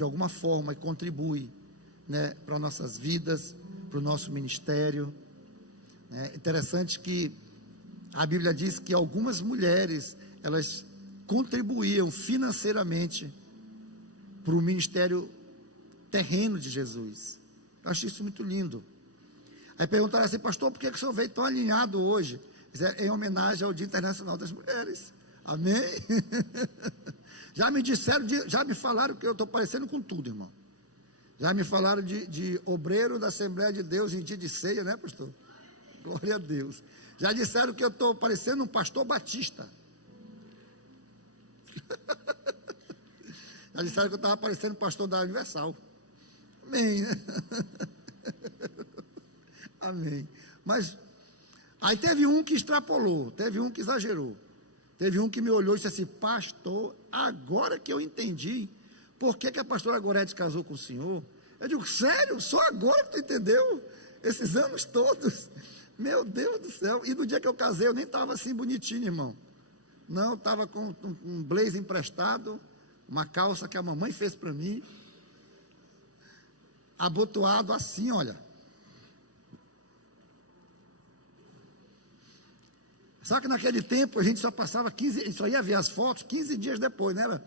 de alguma forma e contribui, né, para nossas vidas, para o nosso ministério. É interessante que a Bíblia diz que algumas mulheres, elas contribuíam financeiramente para o ministério terreno de Jesus. Eu acho isso muito lindo. Aí perguntaram assim: pastor, por que o senhor veio tão alinhado hoje? É em homenagem ao Dia Internacional das Mulheres. Amém? Já me disseram, já me falaram que eu estou parecendo com tudo, irmão. Já me falaram de obreiro da Assembleia de Deus em dia de ceia, né, pastor? Glória a Deus. Já disseram que eu estou parecendo um pastor batista. Já disseram que eu estava parecendo um pastor da Universal. Amém, né? Amém. Mas aí teve um que extrapolou, teve um que exagerou, teve um que me olhou e disse assim: pastor, agora que eu entendi por que a pastora Gorete casou com o senhor. Eu digo: sério? Só agora que tu entendeu? Esses anos todos? Meu Deus do céu. E no dia que eu casei eu nem estava assim bonitinho, irmão. Não, estava com um blazer emprestado, uma calça que a mamãe fez para mim, abotoado assim, olha. Sabe que naquele tempo a gente só passava 15, só ia ver as fotos 15 dias depois, né?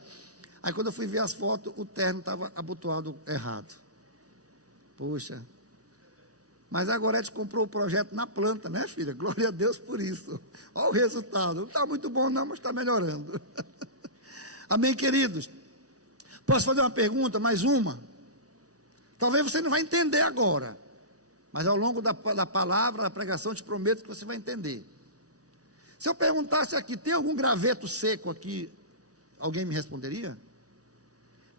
Aí quando eu fui ver as fotos, o terno estava abotoado errado. Poxa. Mas a Gorete comprou o projeto na planta, né, filha? Glória a Deus por isso. Olha o resultado. Não está muito bom não, mas está melhorando. Amém, queridos? Posso fazer uma pergunta? Mais uma? Talvez você não vai entender agora, mas ao longo da palavra, da pregação, eu te prometo que você vai entender. Se eu perguntasse aqui: tem algum graveto seco aqui? Alguém me responderia?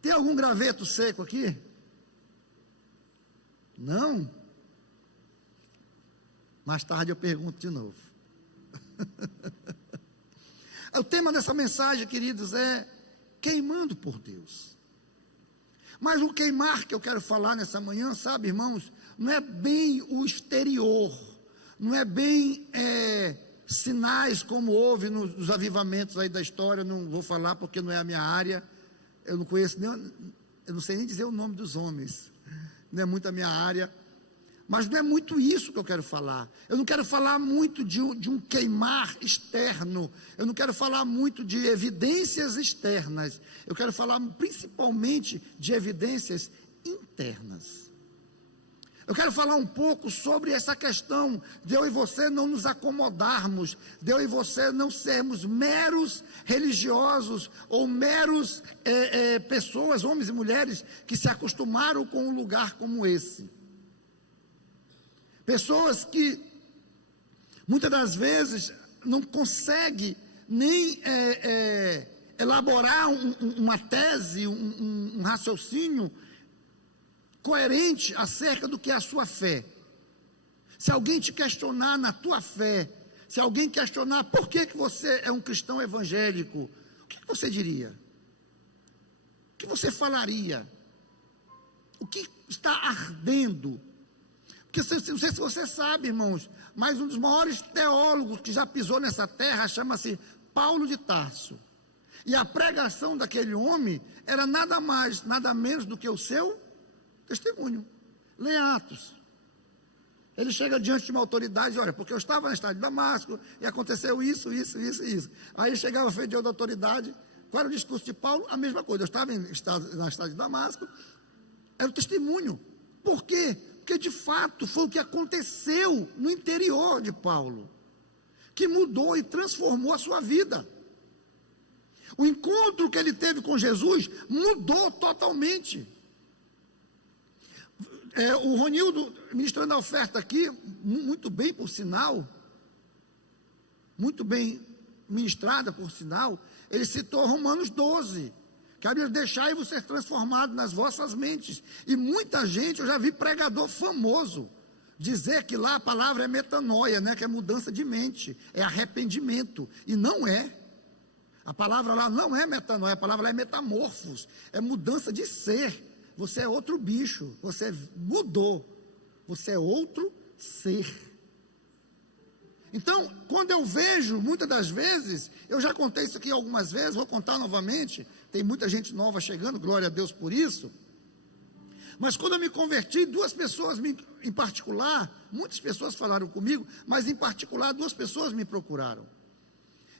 Tem algum graveto seco aqui? Não? Mais tarde eu pergunto de novo. O tema dessa mensagem, queridos, é queimando por Deus. Mas o queimar que eu quero falar nessa manhã, sabe, irmãos, não é bem o exterior, não é bem sinais como houve nos avivamentos aí da história. Não vou falar porque não é a minha área, eu não conheço nem, eu não sei nem dizer o nome dos homens, não é muito a minha área. Mas não é muito isso que eu quero falar. Eu não quero falar muito de um queimar externo. Eu não quero falar muito de evidências externas. Eu quero falar principalmente de evidências internas. Eu quero falar um pouco sobre essa questão de eu e você não nos acomodarmos, de eu e você não sermos meros religiosos ou meros pessoas, homens e mulheres, que se acostumaram com um lugar como esse. Pessoas que muitas das vezes não conseguem nem elaborar uma tese, um raciocínio coerente acerca do que é a sua fé. Se alguém te questionar na tua fé, se alguém questionar por que você é um cristão evangélico, o que você diria? O que você falaria? O que está ardendo? Porque não sei se você sabe, irmãos, mas um dos maiores teólogos que já pisou nessa terra chama-se Paulo de Tarso. E a pregação daquele homem era nada mais, nada menos do que o seu testemunho. Leia Atos. Ele chega diante de uma autoridade e diz: olha, porque eu estava na estrada de Damasco e aconteceu isso. Aí chegava frente de outra autoridade. Qual era o discurso de Paulo? A mesma coisa. Eu estava na estrada de Damasco. Era o testemunho. Por quê? Porque de fato foi o que aconteceu no interior de Paulo, que mudou e transformou a sua vida. O encontro que ele teve com Jesus mudou totalmente. O Ronildo, ministrando a oferta aqui, muito bem por sinal, muito bem ministrada por sinal, ele citou Romanos 12, que a Bíblia diz: deixai-vos ser transformados nas vossas mentes. E muita gente, eu já vi pregador famoso dizer que lá a palavra é metanoia, né, que é mudança de mente, é arrependimento, e não é. A palavra lá não é metanoia, a palavra lá é metamorfos, é mudança de ser. Você é outro bicho, você mudou, você é outro ser. Então, quando eu vejo, muitas das vezes, eu já contei isso aqui algumas vezes, vou contar novamente, tem muita gente nova chegando, glória a Deus por isso. Mas quando eu me converti, duas pessoas em particular, muitas pessoas falaram comigo, mas em particular duas pessoas me procuraram.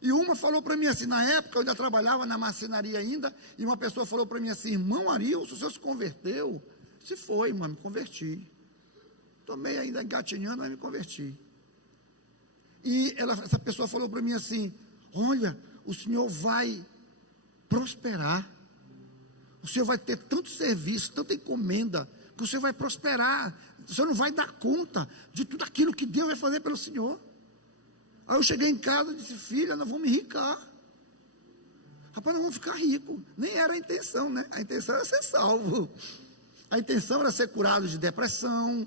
E uma falou para mim assim, na época eu ainda trabalhava na marcenaria ainda, e uma pessoa falou para mim assim, irmão Arilson, o senhor se converteu? Se foi, irmão, me converti. Tomei ainda engatinhando, mas me converti. E essa pessoa falou para mim assim, olha, o senhor vai prosperar. O senhor vai ter tanto serviço, tanta encomenda, que o senhor vai prosperar. O senhor não vai dar conta de tudo aquilo que Deus vai fazer pelo senhor. Aí eu cheguei em casa e disse, filha, nós vamos enricar. Rapaz, nós vamos ficar ricos. Nem era a intenção, né? A intenção era ser salvo. A intenção era ser curado de depressão.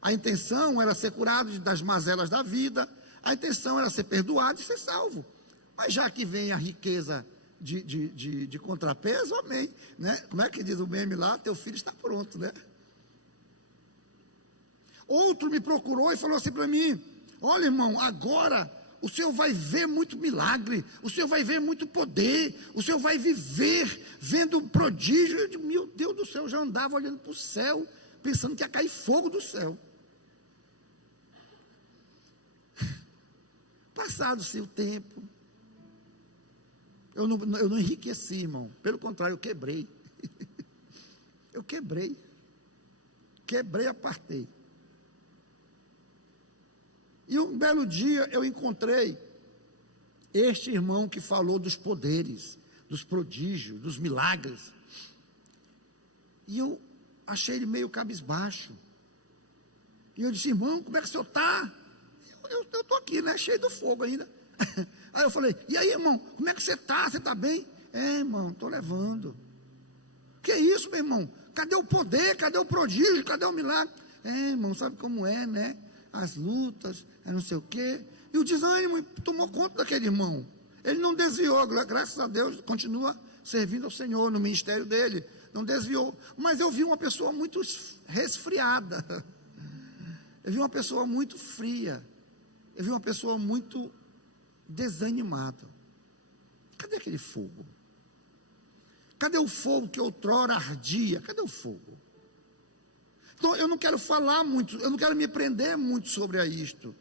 A intenção era ser curado das mazelas da vida. A intenção era ser perdoado e ser salvo. Mas já que vem a riqueza de contrapeso, amém, né? Como é que diz o meme lá? Teu filho está pronto, né? Outro me procurou e falou assim para mim, olha irmão, agora o senhor vai ver muito milagre, o senhor vai ver muito poder, o senhor vai viver vendo prodígio. Eu digo, meu Deus do céu, eu já andava olhando para o céu, pensando que ia cair fogo do céu. Passado-se o tempo, eu não enriqueci, irmão, pelo contrário, eu quebrei. Eu quebrei, apartei. E um belo dia eu encontrei este irmão que falou dos poderes, dos prodígios, dos milagres. E eu achei ele meio cabisbaixo. E eu disse, irmão, como é que o senhor está? Eu estou aqui, né, cheio do fogo ainda. Aí eu falei, e aí irmão, como é que você está? Você está bem? Irmão, estou levando. Que isso, meu irmão? Cadê o poder? Cadê o prodígio? Cadê o milagre? Irmão, sabe como é, né? As lutas, não sei o quê. E o desânimo tomou conta daquele irmão. Ele não desviou, graças a Deus, continua servindo ao Senhor no ministério dele. Não desviou. Mas eu vi uma pessoa muito resfriada. Eu vi uma pessoa muito fria. Eu vi uma pessoa muito desanimada. Cadê aquele fogo? Cadê o fogo que outrora ardia? Cadê o fogo? Então eu não quero falar muito, eu não quero me prender muito sobre isto.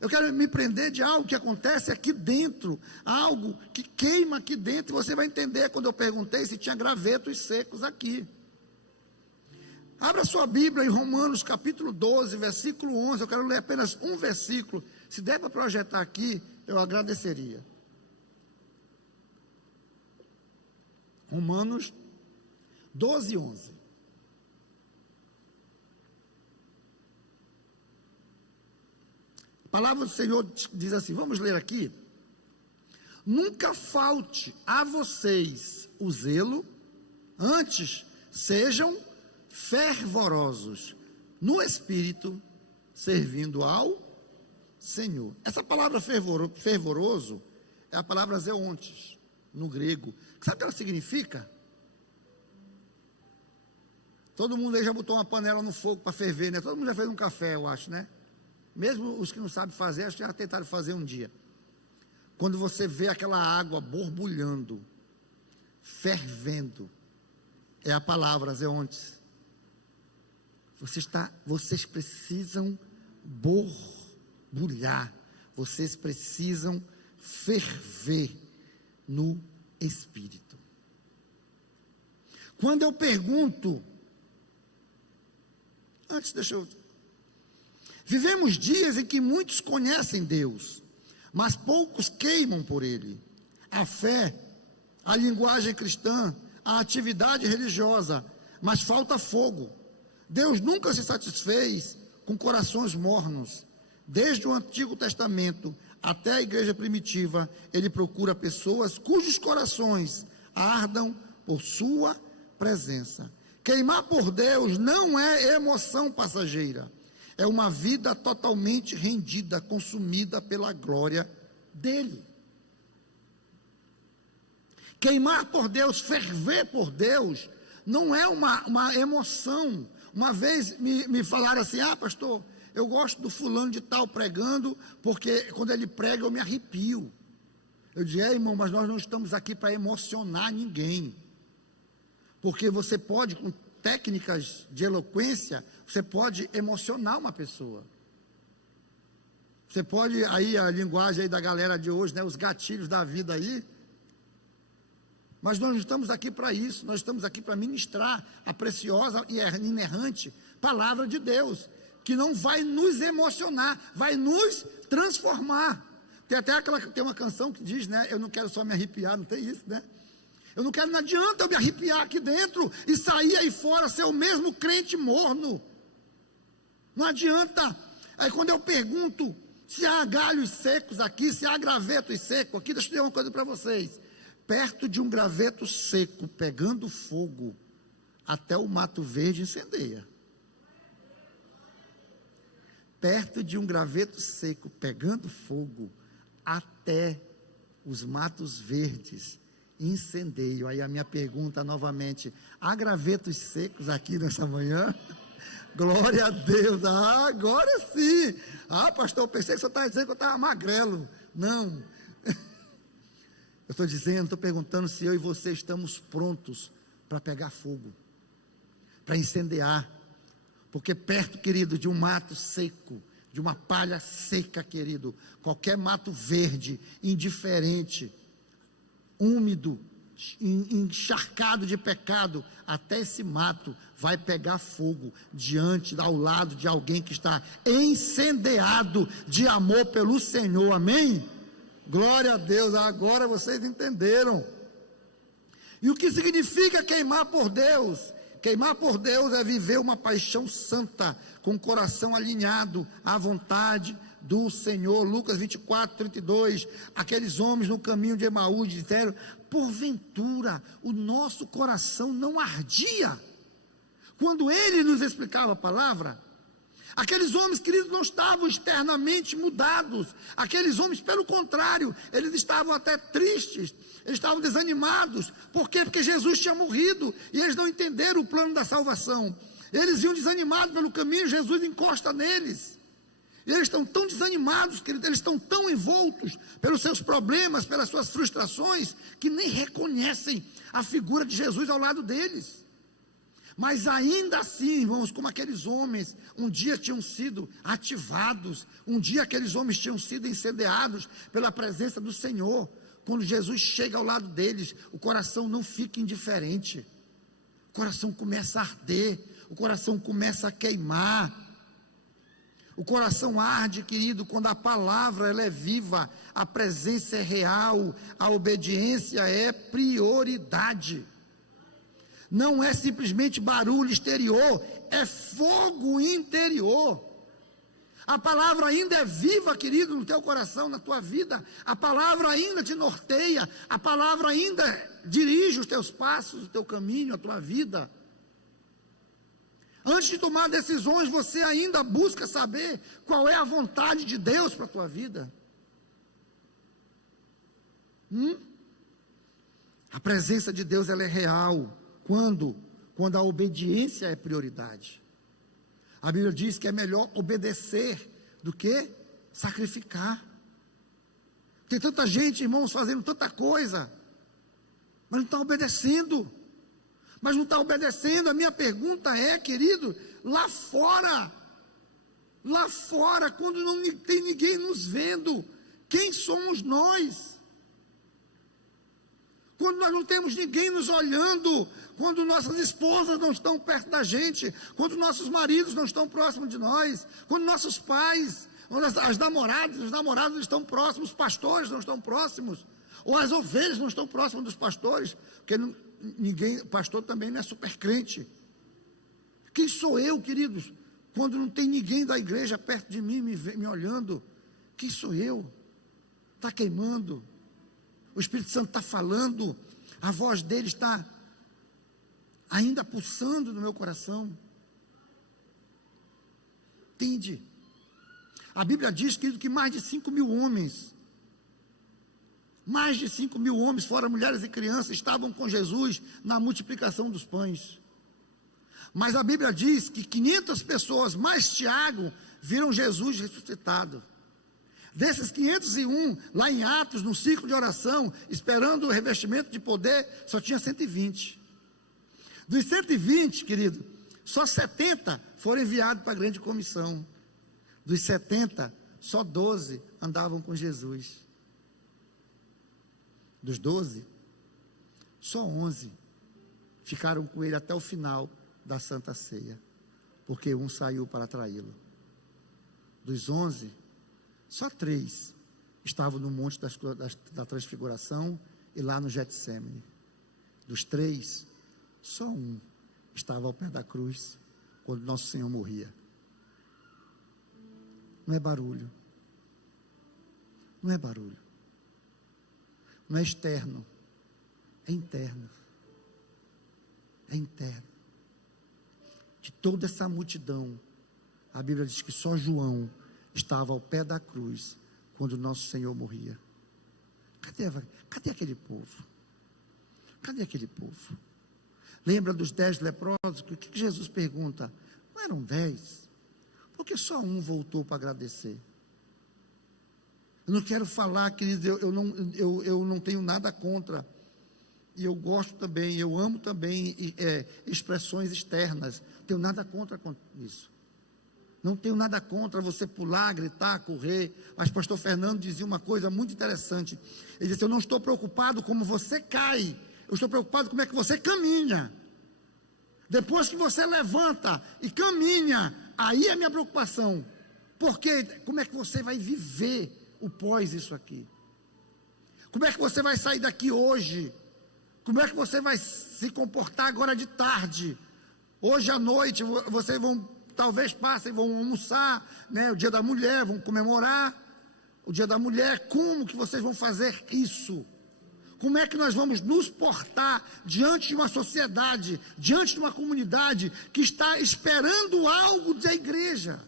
Eu quero me prender de algo que acontece aqui dentro, algo que queima aqui dentro. E você vai entender quando eu perguntei se tinha gravetos secos aqui. Abra sua Bíblia em Romanos capítulo 12, versículo 11. Eu quero ler apenas um versículo. Se der para projetar aqui, eu agradeceria. Romanos 12, 11. A palavra do Senhor diz assim, vamos ler aqui. Nunca falte a vocês o zelo, antes sejam fervorosos no Espírito, servindo ao Senhor. Essa palavra fervoroso é a palavra zeontes, no grego. Sabe o que ela significa? Todo mundo aí já botou uma panela no fogo para ferver, né? Todo mundo já fez um café, eu acho, né? Mesmo os que não sabem fazer, acho que já tentaram fazer um dia. Quando você vê aquela água borbulhando, fervendo, é a palavra zeontes. Vocês precisam borbulhar, vocês precisam ferver no Espírito. Quando eu pergunto, vivemos dias em que muitos conhecem Deus, mas poucos queimam por Ele. A fé, a linguagem cristã, a atividade religiosa, mas falta fogo. Deus nunca se satisfez com corações mornos. Desde o Antigo Testamento até a igreja primitiva, Ele procura pessoas cujos corações ardam por sua presença. Queimar por Deus não é emoção passageira, é uma vida totalmente rendida, consumida pela glória dEle. Queimar por Deus, ferver por Deus, não é uma emoção. Uma vez me falaram assim, pastor, eu gosto do fulano de tal pregando, porque quando ele prega eu me arrepio. Eu disse, irmão, mas nós não estamos aqui para emocionar ninguém. Porque você pode, técnicas de eloquência, você pode emocionar uma pessoa. Você pode, aí a linguagem aí da galera de hoje, né, os gatilhos da vida aí. Mas nós não estamos aqui para isso, nós estamos aqui para ministrar a preciosa e inerrante palavra de Deus, que não vai nos emocionar, vai nos transformar. Tem uma canção que diz, né, eu não quero só me arrepiar, não tem isso, né? Não adianta eu me arrepiar aqui dentro e sair aí fora ser o mesmo crente morno. Não adianta. Aí quando eu pergunto se há galhos secos aqui, se há gravetos secos aqui, deixa eu dizer uma coisa para vocês. Perto de um graveto seco pegando fogo, até o mato verde incendeia. Perto de um graveto seco pegando fogo, até os matos verdes incendeiam. Aí a minha pergunta novamente: há gravetos secos aqui nessa manhã? Glória a Deus. Agora sim. Pastor, eu pensei que você estava dizendo que eu estava magrelo. Não. Eu estou dizendo, estou perguntando se eu e você estamos prontos para pegar fogo, para incendiar. Porque perto, querido, de um mato seco, de uma palha seca, querido, qualquer mato verde, indiferente, úmido, encharcado de pecado, até esse mato vai pegar fogo ao lado de alguém que está incendiado de amor pelo Senhor, amém? Glória a Deus. Agora vocês entenderam. E o que significa queimar por Deus? Queimar por Deus é viver uma paixão santa, com o coração alinhado à vontade do Senhor. Lucas 24, 32, aqueles homens no caminho de Emaús disseram: porventura o nosso coração não ardia quando ele nos explicava a palavra? Aqueles homens, queridos, não estavam externamente mudados. Aqueles homens, pelo contrário, eles estavam até tristes, eles estavam desanimados. Por quê? Porque Jesus tinha morrido e eles não entenderam o plano da salvação. Eles iam desanimados pelo caminho, Jesus encosta neles. E eles estão tão desanimados, queridos, eles estão tão envoltos pelos seus problemas, pelas suas frustrações, que nem reconhecem a figura de Jesus ao lado deles. Mas ainda assim, irmãos, como aqueles homens um dia tinham sido ativados, um dia aqueles homens tinham sido incendiados pela presença do Senhor, quando Jesus chega ao lado deles, o coração não fica indiferente, o coração começa a arder, o coração começa a queimar, o coração arde, querido, quando a palavra ela é viva, a presença é real, a obediência é prioridade. Não é simplesmente barulho exterior, é fogo interior. A palavra ainda é viva, querido, no teu coração, na tua vida. A palavra ainda te norteia, a palavra ainda dirige os teus passos, o teu caminho, a tua vida. Antes de tomar decisões, você ainda busca saber qual é a vontade de Deus para a tua vida. A presença de Deus ela é real. Quando a obediência é prioridade. A Bíblia diz que é melhor obedecer do que sacrificar. Tem tanta gente, irmãos, fazendo tanta coisa, mas não está obedecendo. Mas não está obedecendo. A minha pergunta é, querido, lá fora, quando não tem ninguém nos vendo, quem somos nós? Quando nós não temos ninguém nos olhando, quando nossas esposas não estão perto da gente, quando nossos maridos não estão próximos de nós, quando nossos pais, as namoradas, os namorados estão próximos, os pastores não estão próximos, ou as ovelhas não estão próximas dos pastores, porque pastor também não é super crente. Quem sou eu, queridos, quando não tem ninguém da igreja perto de mim me olhando? Quem sou eu? Está queimando. O Espírito Santo está falando, a voz dele está ainda pulsando no meu coração. Entende? A Bíblia diz, querido, que mais de 5 mil homens, fora mulheres e crianças, estavam com Jesus na multiplicação dos pães. Mas a Bíblia diz que 500 pessoas, mais Tiago, viram Jesus ressuscitado. Desses 501, lá em Atos, no círculo de oração, esperando o revestimento de poder, só tinha 120. Dos 120, querido, só 70 foram enviados para a grande comissão. Dos 70, só 12 andavam com Jesus. Dos 12, só 11 ficaram com ele até o final da Santa Ceia, porque um saiu para traí-lo. Dos 11, só 3 estavam no Monte da Transfiguração e lá no Getsêmani. Dos 3, só um estava ao pé da cruz quando nosso Senhor morria. Não é barulho. Não é barulho. Não é externo. É interno. É interno. De toda essa multidão, a Bíblia diz que só João estava ao pé da cruz quando nosso Senhor morria. Cadê aquele povo? Cadê aquele povo? Lembra dos 10 leprosos? O que Jesus pergunta? Não eram 10? Porque só um voltou para agradecer. Eu não quero falar, querido, eu não tenho nada contra. E eu gosto também, eu amo também expressões externas. Não tenho nada contra isso. Não tenho nada contra você pular, gritar, correr. Mas pastor Fernando dizia uma coisa muito interessante. Ele disse: eu não estou preocupado como você cai, eu estou preocupado como é que você caminha. Depois que você levanta e caminha, aí é a minha preocupação. Porque como é que você vai viver o pós isso aqui? Como é que você vai sair daqui hoje? Como é que você vai se comportar agora de tarde? Hoje à noite, vocês talvez passem, vão almoçar, né? O dia da mulher, vão comemorar o dia da mulher. Como que vocês vão fazer isso? Como é que nós vamos nos portar diante de uma sociedade, diante de uma comunidade que está esperando algo da igreja?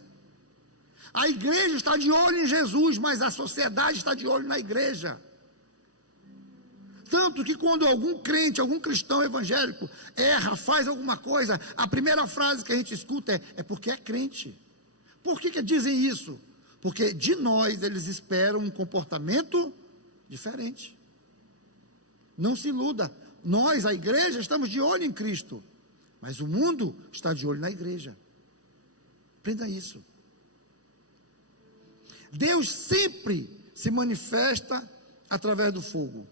A igreja está de olho em Jesus, mas a sociedade está de olho na igreja. Tanto que quando algum crente, algum cristão evangélico erra, faz alguma coisa, a primeira frase que a gente escuta é porque é crente. Por que dizem isso? Porque de nós eles esperam um comportamento diferente. Não se iluda, nós, a igreja, estamos de olho em Cristo, mas o mundo está de olho na igreja. Aprenda isso. Deus sempre se manifesta através do fogo.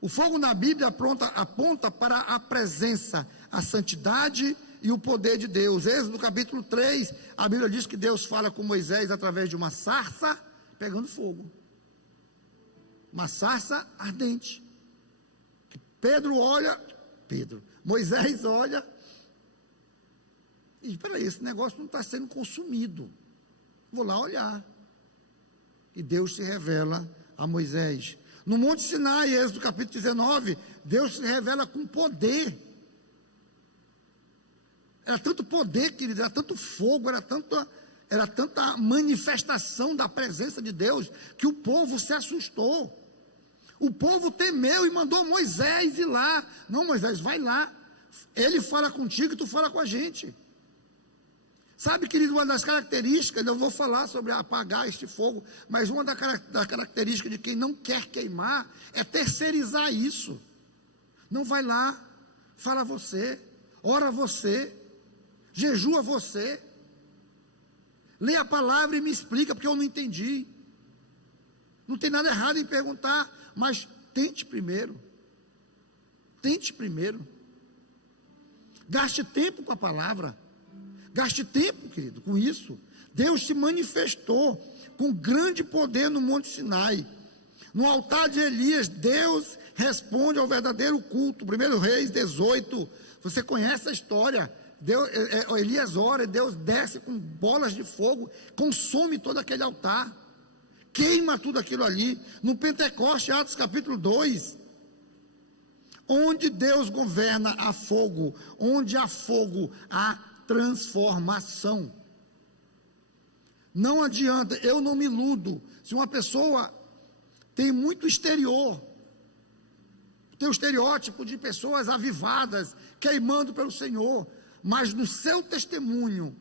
O fogo na Bíblia aponta para a presença, a santidade e o poder de Deus. Êxodo capítulo 3, a Bíblia diz que Deus fala com Moisés através de uma sarça pegando fogo. Uma sarça ardente. Moisés olha e espera aí, esse negócio não está sendo consumido. Vou lá olhar. E Deus se revela a Moisés. No Monte Sinai, Êxodo capítulo 19, Deus se revela com poder. Era tanto poder, querido, era tanto fogo, era tanta manifestação da presença de Deus, que o povo se assustou. O povo temeu e mandou Moisés ir lá. Não, Moisés, vai lá. Ele fala contigo e tu fala com a gente. Sabe, querido, uma das características, eu vou falar sobre apagar este fogo, mas uma das características de quem não quer queimar é terceirizar isso. Não, vai lá, fala você, ora você, jejua você, lê a palavra e me explica, porque eu não entendi. Não tem nada errado em perguntar, mas tente primeiro. Tente primeiro. Gaste tempo com a palavra. Gaste tempo, querido, com isso. Deus se manifestou com grande poder no Monte Sinai. No altar de Elias, Deus responde ao verdadeiro culto. 1 Reis 18. Você conhece a história. Elias ora e Deus desce com bolas de fogo, consome todo aquele altar, queima tudo aquilo ali. No Pentecoste, Atos capítulo 2, onde Deus governa a fogo, onde há fogo, há transformação. Não adianta, eu não me iludo. Se uma pessoa tem muito exterior, tem o estereótipo de pessoas avivadas, queimando pelo Senhor, mas no seu testemunho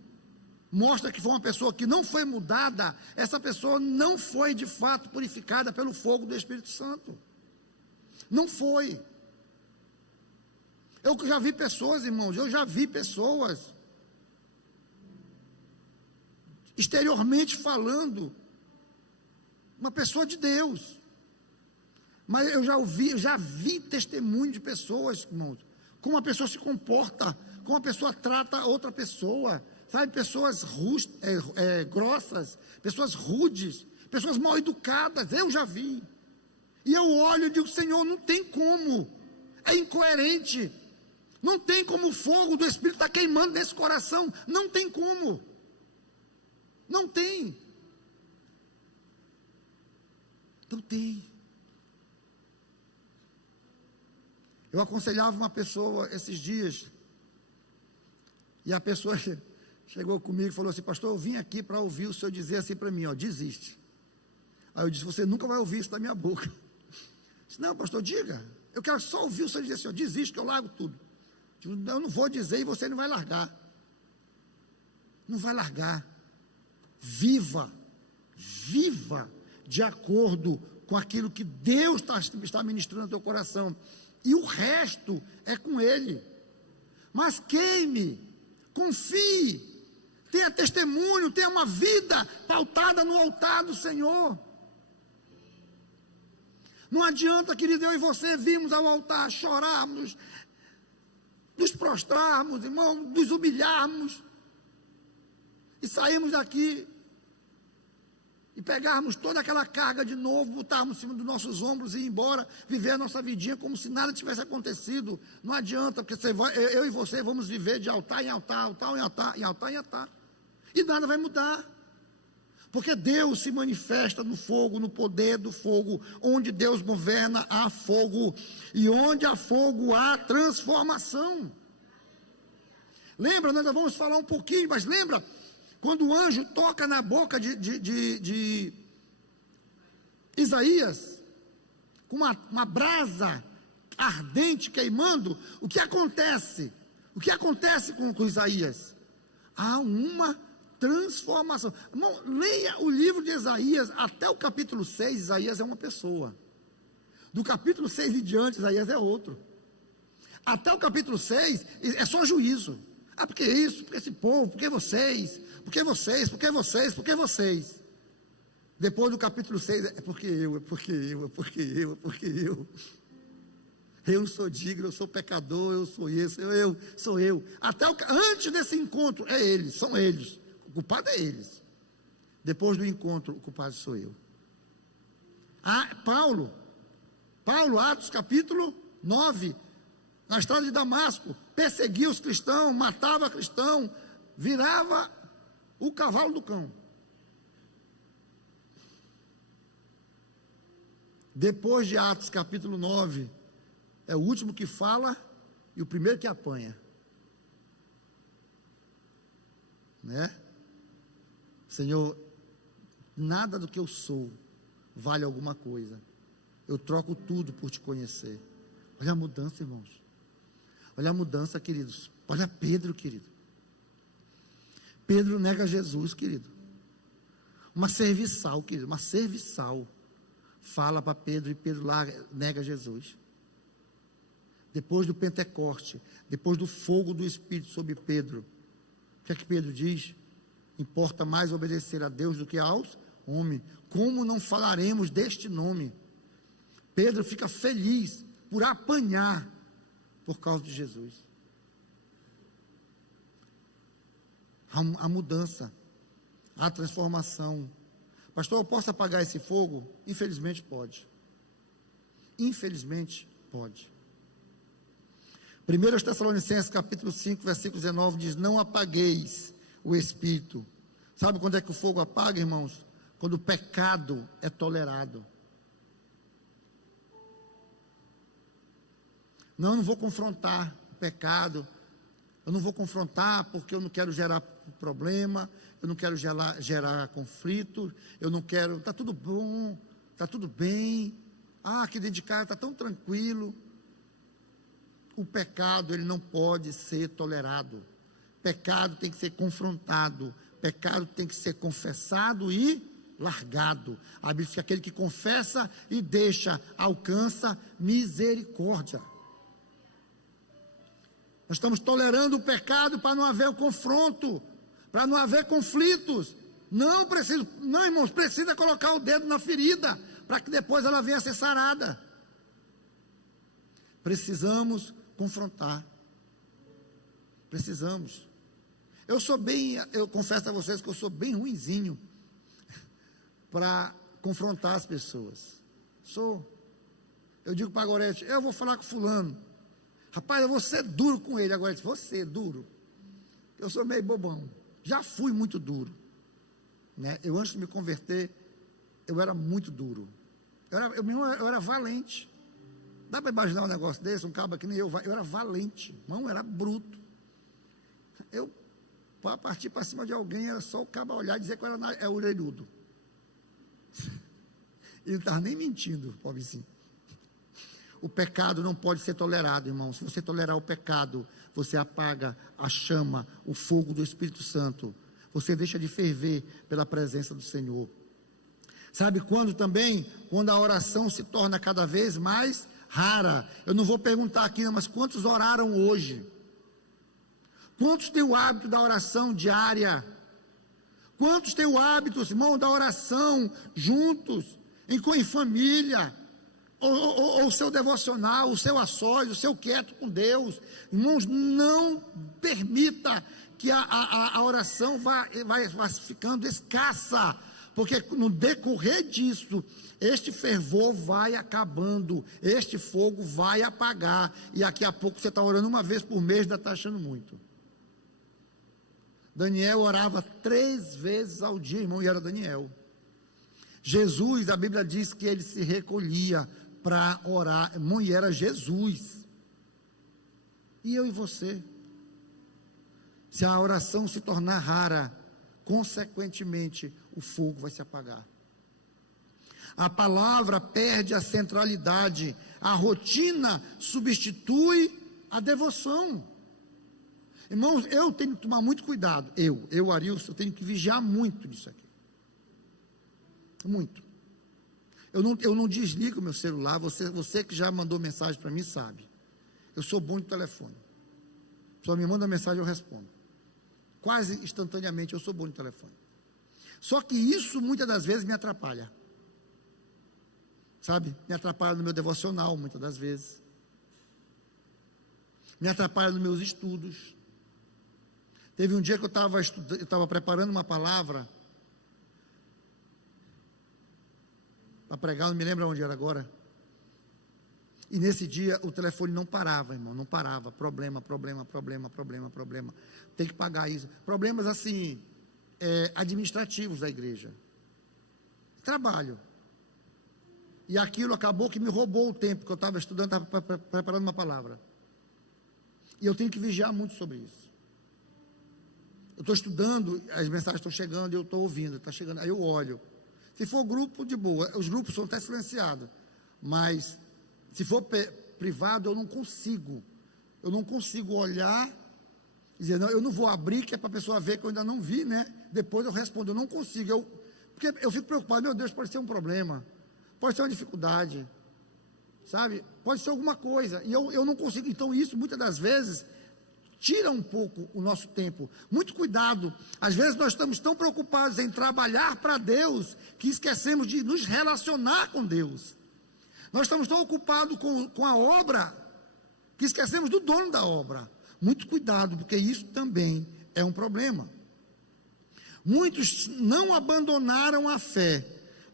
mostra que foi uma pessoa que não foi mudada, essa pessoa não foi de fato purificada pelo fogo do Espírito Santo. Não foi. Eu já vi pessoas, irmãos, exteriormente falando, uma pessoa de Deus, mas eu já vi testemunho de pessoas, irmãos, como a pessoa se comporta, como a pessoa trata a outra pessoa, sabe, pessoas grossas, pessoas rudes, pessoas mal educadas, eu já vi, e eu olho e digo, Senhor, não tem como, é incoerente, não tem como o fogo do Espírito está queimando nesse coração, não tem como, não tem, não tem. Eu aconselhava uma pessoa esses dias, e a pessoa chegou comigo e falou assim, pastor, eu vim aqui para ouvir o senhor dizer assim para mim, ó, desiste. Aí eu disse, você nunca vai ouvir isso da minha boca. Eu disse, não, pastor, diga, eu quero só ouvir o senhor dizer assim, ó, desiste que eu largo tudo. Eu não vou dizer e você não vai largar. Não vai largar. Viva de acordo com aquilo que Deus está ministrando no teu coração. E o resto é com Ele. Mas queime, confie, tenha testemunho, tenha uma vida pautada no altar do Senhor. Não adianta, querido, eu e você virmos ao altar, chorarmos, nos prostrarmos, irmão, nos humilharmos, e sairmos daqui, e pegarmos toda aquela carga de novo, botarmos em cima dos nossos ombros e ir embora, viver a nossa vidinha como se nada tivesse acontecido. Não adianta, porque eu e você vamos viver de altar em altar, altar em altar, em altar em altar, e nada vai mudar, porque Deus se manifesta no fogo, no poder do fogo. Onde Deus governa, há fogo, e onde há fogo, há transformação. Lembra, nós vamos falar um pouquinho, mas lembra, quando o anjo toca na boca de Isaías, com uma brasa ardente queimando, o que acontece? O que acontece com Isaías? Há uma transformação. Irmão, leia o livro de Isaías, até o capítulo 6, Isaías é uma pessoa. Do capítulo 6 em diante, Isaías é outro. Até o capítulo 6, é só juízo. Ah, porque isso, porque esse povo, porque vocês, porque vocês, porque vocês, porque vocês. Depois do capítulo 6, é porque eu, é porque eu, é porque eu, é porque eu. Eu não sou digno, eu sou pecador, eu sou isso, sou eu. Antes desse encontro, é eles, são eles. O culpado é eles. Depois do encontro, o culpado sou eu. Paulo, Atos capítulo 9, na estrada de Damasco, perseguia os cristãos, matava cristão, virava o cavalo do cão. Depois de Atos capítulo 9, é o último que fala e o primeiro que apanha, né? Senhor, nada do que eu sou vale alguma coisa, eu troco tudo por te conhecer. Olha a mudança, irmãos, olha a mudança, queridos. Olha Pedro, querido. Pedro nega Jesus, querido. Uma serviçal, querido, uma serviçal fala para Pedro, e Pedro lá nega Jesus. Depois do Pentecoste, depois do fogo do Espírito sobre Pedro, o que é que Pedro diz? Importa mais obedecer a Deus do que aos homens. Como não falaremos deste nome? Pedro fica feliz por apanhar por causa de Jesus. A mudança, a transformação. Pastor, eu posso apagar esse fogo? Infelizmente pode. Infelizmente pode. 1 Tessalonicenses capítulo 5, versículo 19 diz: não apagueis o Espírito. Sabe quando é que o fogo apaga, irmãos? Quando o pecado é tolerado. Não, eu não vou confrontar o pecado, eu não vou confrontar porque eu não quero gerar problema, eu não quero gerar conflito, eu não quero, está tudo bom, está tudo bem, aqui dentro de casa está tão tranquilo. O pecado, ele não pode ser tolerado, pecado tem que ser confrontado, pecado tem que ser confessado e largado. A Bíblia diz que aquele que confessa e deixa, alcança misericórdia. Nós estamos tolerando o pecado para não haver o confronto, para não haver conflitos. Não, irmãos, precisa colocar o dedo na ferida, para que depois ela venha a ser sarada. Precisamos confrontar. Precisamos. Eu confesso a vocês que eu sou bem ruinzinho para confrontar as pessoas. Eu digo para a Gorete, eu vou falar com fulano. Rapaz, eu vou ser duro com ele. Agora, você é duro. Eu sou meio bobão. Já fui muito duro. Né? Eu, antes de me converter, eu era muito duro. Eu era valente. Dá para imaginar um negócio desse? Um cabo que nem eu era valente. Não, era bruto. Eu, para partir para cima de alguém, era só o cabo olhar e dizer que eu era orelhudo. Ele não estava nem mentindo, pobrezinho. O pecado não pode ser tolerado, irmão. Se você tolerar o pecado, você apaga a chama, o fogo do Espírito Santo. Você deixa de ferver pela presença do Senhor. Sabe quando também? Quando a oração se torna cada vez mais rara. Eu não vou perguntar aqui, mas quantos oraram hoje? Quantos têm o hábito da oração diária? Quantos têm o hábito, irmão, da oração juntos, em família? Ou o seu devocional, o seu a sós, o seu quieto com Deus. Irmãos, não permita que a oração vá ficando escassa, porque no decorrer disso, este fervor vai acabando, este fogo vai apagar, e daqui a pouco você está orando uma vez por mês, ainda está achando muito. Daniel orava 3 vezes ao dia, irmão, e era Daniel. Jesus, a Bíblia diz que ele se recolhia para orar, irmão, e era Jesus. E eu e você? Se a oração se tornar rara, consequentemente, o fogo vai se apagar. A palavra perde a centralidade, a rotina substitui a devoção. Irmãos, eu tenho que tomar muito cuidado, Arilson, eu tenho que vigiar muito nisso aqui. Muito. Eu não desligo meu celular, você que já mandou mensagem para mim sabe. Eu sou bom de telefone. Só me manda mensagem, eu respondo. Quase instantaneamente eu sou bom de telefone. Só que isso muitas das vezes me atrapalha. Sabe? Me atrapalha no meu devocional, muitas das vezes. Me atrapalha nos meus estudos. Teve um dia que eu estava preparando uma palavra para pregar, não me lembro onde era agora. E nesse dia o telefone não parava, irmão, não parava. Problema. Tem que pagar isso. Problemas assim, administrativos da igreja. Trabalho. E aquilo acabou que me roubou o tempo que eu estava estudando, estava preparando uma palavra. E eu tenho que vigiar muito sobre isso. Eu estou estudando, as mensagens estão chegando, eu estou ouvindo, está chegando, aí eu olho. Se for grupo, de boa, os grupos são até silenciados, mas se for privado, eu não consigo olhar, dizer, não, eu não vou abrir, que é para a pessoa ver que eu ainda não vi, né? Depois eu respondo, eu não consigo, porque eu fico preocupado, meu Deus, pode ser um problema, pode ser uma dificuldade, sabe? Pode ser alguma coisa, e eu não consigo. Então isso, muitas das vezes, tira um pouco o nosso tempo. Muito cuidado, às vezes nós estamos tão preocupados em trabalhar para Deus, que esquecemos de nos relacionar com Deus. Nós estamos tão ocupados com a obra, que esquecemos do dono da obra. Muito cuidado, porque isso também é um problema. Muitos não abandonaram a fé,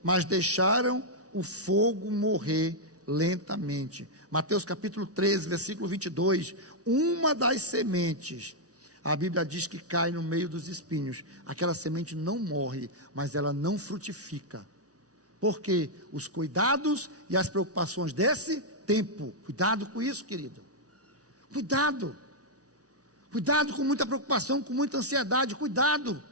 mas deixaram o fogo morrer lentamente. Mateus capítulo 13, versículo 22, uma das sementes, a Bíblia diz que cai no meio dos espinhos. Aquela semente não morre, mas ela não frutifica. Porque os cuidados e as preocupações desse tempo, cuidado com isso, querido. Cuidado com muita preocupação, com muita ansiedade, cuidado.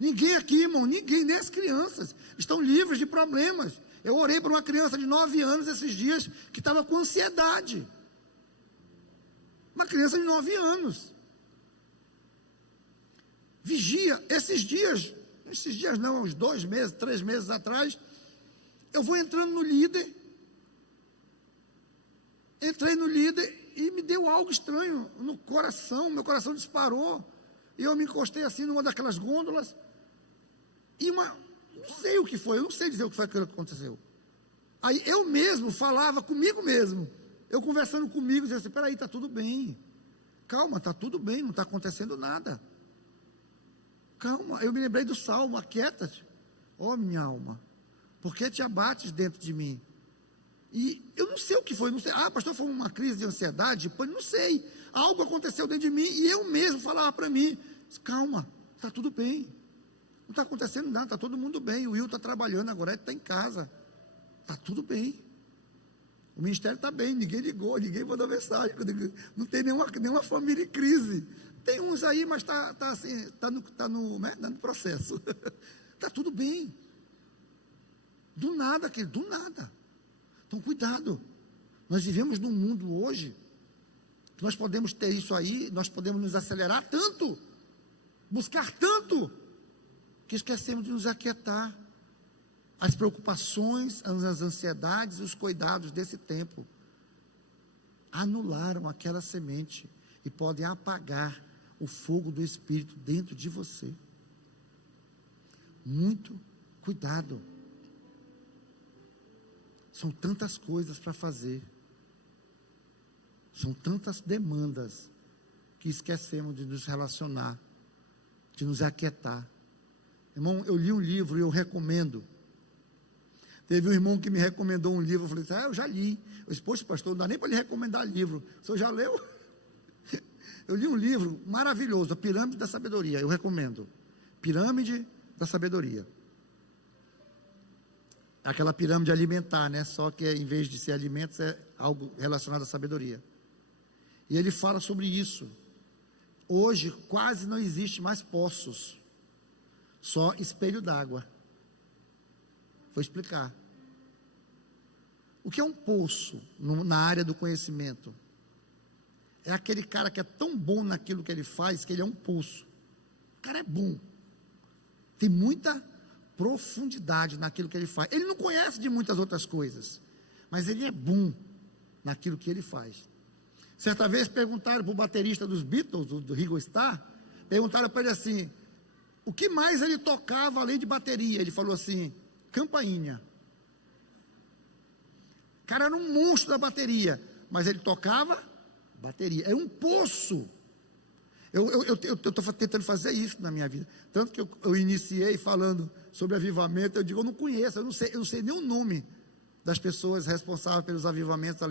Ninguém aqui, irmão, ninguém, nem as crianças, estão livres de problemas. Eu orei para uma criança de 9 anos esses dias, que estava com ansiedade. Uma criança de 9 anos. Vigia, esses dias não, uns 2 meses, 3 meses atrás, eu vou entrando no líder. Entrei no líder e me deu algo estranho no coração, meu coração disparou, e eu me encostei assim numa daquelas gôndolas, e não sei o que foi, eu não sei dizer o que foi aquilo que aconteceu. Aí eu mesmo falava comigo mesmo, eu conversando comigo, dizia assim, peraí, está tudo bem, calma, está tudo bem, não está acontecendo nada, calma. Eu me lembrei do Salmo, aquieta-te, ó minha alma, porque te abates dentro de mim. E eu não sei o que foi, não sei, pastor, foi uma crise de ansiedade, pô, não sei, algo aconteceu dentro de mim, e eu mesmo falava para mim, calma, está tudo bem, não está acontecendo nada, está todo mundo bem, o Will está trabalhando, agora ele está em casa, está tudo bem, o ministério está bem, ninguém ligou, ninguém mandou mensagem, não tem nenhuma família em crise, tem uns aí, mas está assim, no processo, está tudo bem, do nada, querido, do nada. Então cuidado, nós vivemos num mundo hoje, que nós podemos ter isso aí, nós podemos nos acelerar tanto, buscar tanto, que esquecemos de nos aquietar. As preocupações, as ansiedades, os cuidados desse tempo, anularam aquela semente, e podem apagar o fogo do Espírito dentro de você. Muito cuidado. São tantas coisas para fazer, são tantas demandas, que esquecemos de nos relacionar, de nos aquietar. Irmão, eu li um livro e eu recomendo. Teve um irmão que me recomendou um livro, eu falei assim, eu já li. Eu disse, poxa, pastor, não dá nem para lhe recomendar livro, o senhor já leu? Eu li um livro maravilhoso, A Pirâmide da Sabedoria, eu recomendo. Pirâmide da Sabedoria. Aquela pirâmide alimentar, né? Só que em vez de ser alimentos, é algo relacionado à sabedoria. E ele fala sobre isso. Hoje quase não existe mais poços, só espelho d'água. Vou explicar. O que é um poço na área do conhecimento? É aquele cara que é tão bom naquilo que ele faz, que ele é um poço. O cara é bom, tem muita profundidade naquilo que ele faz. Ele não conhece de muitas outras coisas, mas ele é bom naquilo que ele faz. Certa vez perguntaram para o baterista dos Beatles, do Ringo Starr, perguntaram para ele assim, o que mais ele tocava além de bateria? Ele falou assim, campainha. O cara era um monstro da bateria, mas ele tocava bateria. É um poço. Eu estou tentando fazer isso na minha vida. Tanto que eu iniciei falando sobre avivamento, eu digo, eu não conheço, eu não sei nem o nome das pessoas responsáveis pelos avivamentos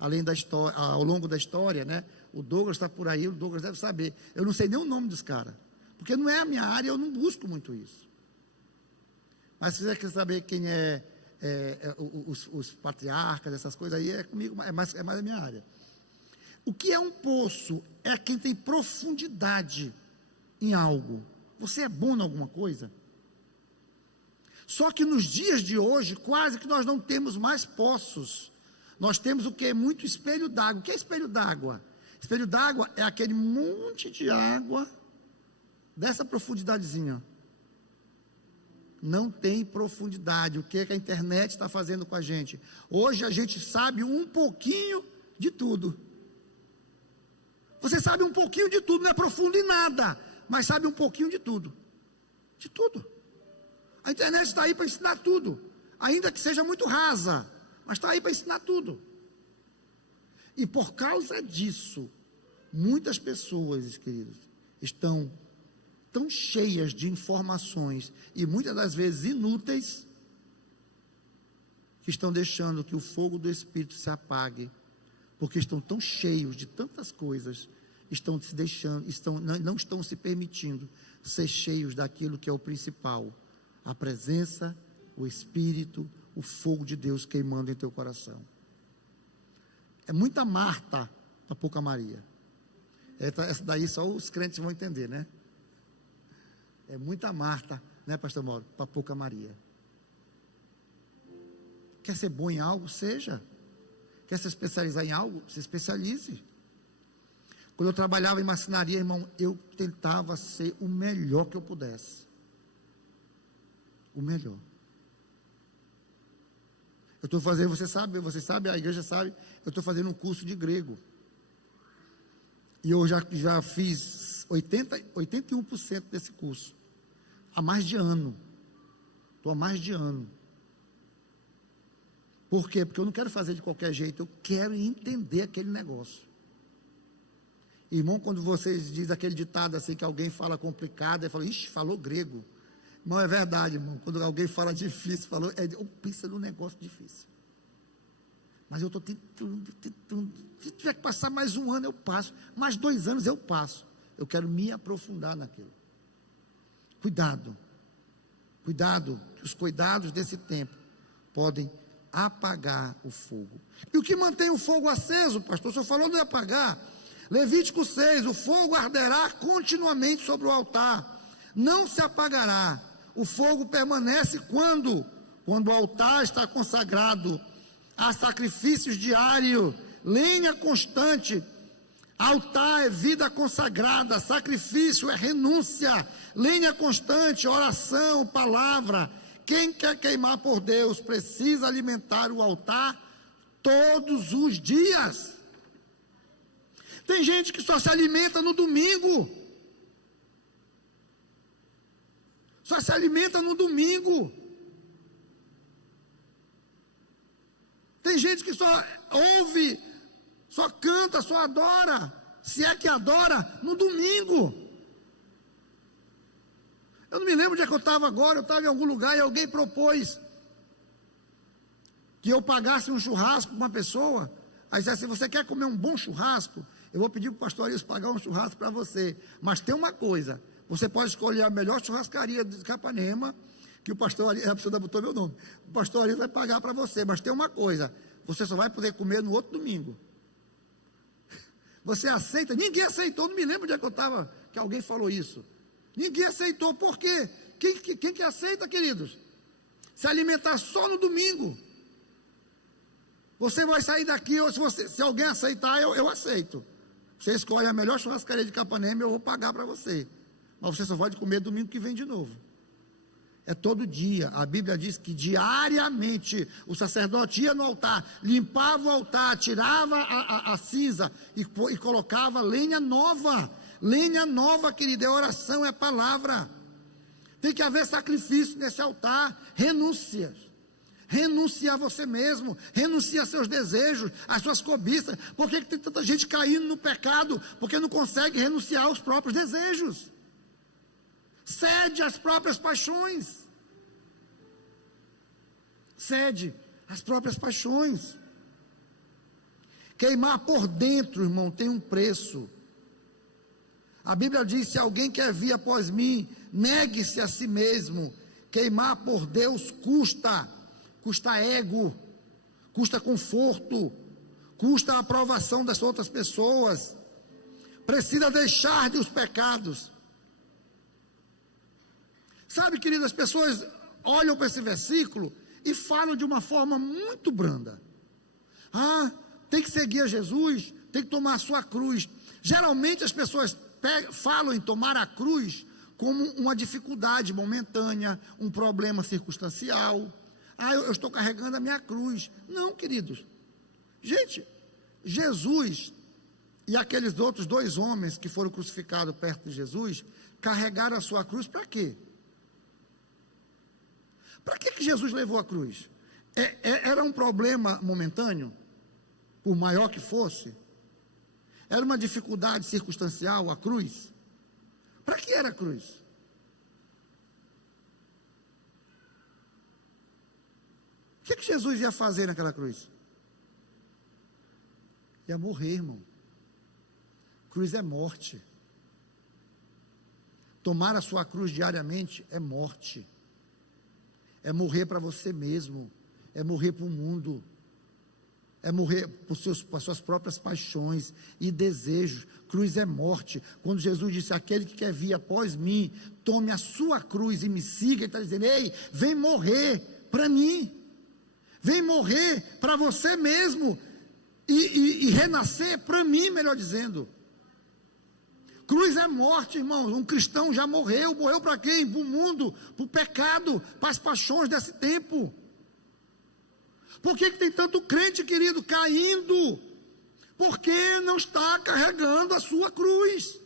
além da história, ao longo da história, né? O Douglas está por aí, o Douglas deve saber. Eu não sei nem o nome dos caras, porque não é a minha área, eu não busco muito isso. Mas se você quer saber quem os patriarcas, essas coisas aí, é comigo, é mais a minha área. O que é um poço? É quem tem profundidade em algo. Você é bom em alguma coisa? Só que nos dias de hoje, quase que nós não temos mais poços. Nós temos o que? Muito espelho d'água. O que é espelho d'água? Espelho d'água é aquele monte de água dessa profundidadezinha. Não tem profundidade. O que é que a internet está fazendo com a gente? Hoje a gente sabe um pouquinho de tudo. Você sabe um pouquinho de tudo, não é profundo em nada, mas sabe um pouquinho de tudo. De tudo. A internet está aí para ensinar tudo, ainda que seja muito rasa, mas está aí para ensinar tudo. E por causa disso, muitas pessoas, queridos, estão tão cheias de informações, e muitas das vezes inúteis, que estão deixando que o fogo do Espírito se apague, porque estão tão cheios de tantas coisas, estão se deixando, não estão se permitindo ser cheios daquilo que é o principal, a presença, o Espírito, o fogo de Deus queimando em teu coração. É muita Marta para pouca Maria. Essa daí só os crentes vão entender, né? É muita Marta, né, pastor Mauro, para pouca Maria. Quer ser bom em algo? Seja. Quer se especializar em algo? Se especialize. Quando eu trabalhava em marcenaria, irmão, eu tentava ser o melhor que eu pudesse. O melhor. Eu estou fazendo, você sabe, a igreja sabe, eu estou fazendo um curso de grego. E eu já fiz 81% desse curso. Há mais de ano. Estou há mais de ano. Por quê? Porque eu não quero fazer de qualquer jeito, eu quero entender aquele negócio. Irmão, quando vocês dizem aquele ditado assim, que alguém fala complicado, e fala, ixi, falou grego. Não é verdade, irmão. Quando alguém fala difícil, eu penso num negócio difícil. Mas eu estou tentando. Se tiver que passar mais um ano, eu passo. Mais 2 anos, eu passo. Eu quero me aprofundar naquilo. Cuidado. Cuidado, que os cuidados desse tempo podem apagar o fogo. E o que mantém o fogo aceso, pastor? O senhor falou de apagar. Levítico 6, o fogo arderá continuamente sobre o altar, não se apagará. O fogo permanece quando o altar está consagrado a sacrifícios diários, lenha constante. Altar é vida consagrada, sacrifício é renúncia, lenha constante, oração, palavra. Quem quer queimar por Deus precisa alimentar o altar todos os dias. Tem gente que só se alimenta no domingo. Só se alimenta no domingo. Tem gente que só ouve, só canta, só adora, se é que adora, no domingo. Eu não me lembro onde é que eu estava agora, eu estava em algum lugar e alguém propôs que eu pagasse um churrasco para uma pessoa. Aí disse assim, você quer comer um bom churrasco? Eu vou pedir para o pastor Arilson pagar um churrasco para você. Mas tem uma coisa, você pode escolher a melhor churrascaria de Capanema, que o pastor Arilson, a pessoa botou meu nome, o pastor Arilson vai pagar para você, mas tem uma coisa, você só vai poder comer no outro domingo. Você aceita? Ninguém aceitou, não me lembro onde é que eu estava, que alguém falou isso. Ninguém aceitou, por quê? Quem que aceita, queridos? Se alimentar só no domingo. Você vai sair daqui, ou se alguém aceitar, eu aceito. Você escolhe a melhor churrascaria de Capanema, eu vou pagar para você. Mas você só pode comer domingo que vem de novo. É todo dia. A Bíblia diz que diariamente o sacerdote ia no altar, limpava o altar, tirava a cinza e colocava lenha nova. Lenha nova, querida, é oração, é palavra. Tem que haver sacrifício nesse altar, renúncias. Renuncia a você mesmo, renuncia a seus desejos, às suas cobiças. Por que tem tanta gente caindo no pecado? Porque não consegue renunciar aos próprios desejos. Cede às próprias paixões. Cede às próprias paixões. Queimar por dentro, irmão, tem um preço. A Bíblia diz, se alguém quer vir após mim, negue-se a si mesmo. Queimar por Deus custa ego, custa conforto, custa a aprovação das outras pessoas. Precisa deixar de os pecados. Sabe, queridas, as pessoas olham para esse versículo e falam de uma forma muito branda. Ah, tem que seguir a Jesus, tem que tomar a sua cruz. Geralmente as pessoas falam em tomar a cruz como uma dificuldade momentânea, um problema circunstancial. Ah, eu estou carregando a minha cruz. Não, queridos. Gente, Jesus e aqueles outros 2 homens que foram crucificados perto de Jesus, carregaram a sua cruz para quê? Para que Jesus levou a cruz? Era um problema momentâneo? Por maior que fosse? Era uma dificuldade circunstancial a cruz? Para que era a cruz? O que Jesus ia fazer naquela cruz? Ia morrer, irmão. Cruz é morte. Tomar a sua cruz diariamente é morte. É morrer para você mesmo. É morrer para o mundo. É morrer para as suas próprias paixões e desejos. Cruz é morte. Quando Jesus disse, aquele que quer vir após mim, tome a sua cruz e me siga, ele está dizendo, ei, vem morrer para mim. Vem morrer para você mesmo e renascer para mim, melhor dizendo. Cruz é morte, irmãos. Um cristão já morreu para quem? Para o mundo, para o pecado, para as paixões desse tempo. Por que tem tanto crente, querido, caindo? Porque não está carregando a sua cruz.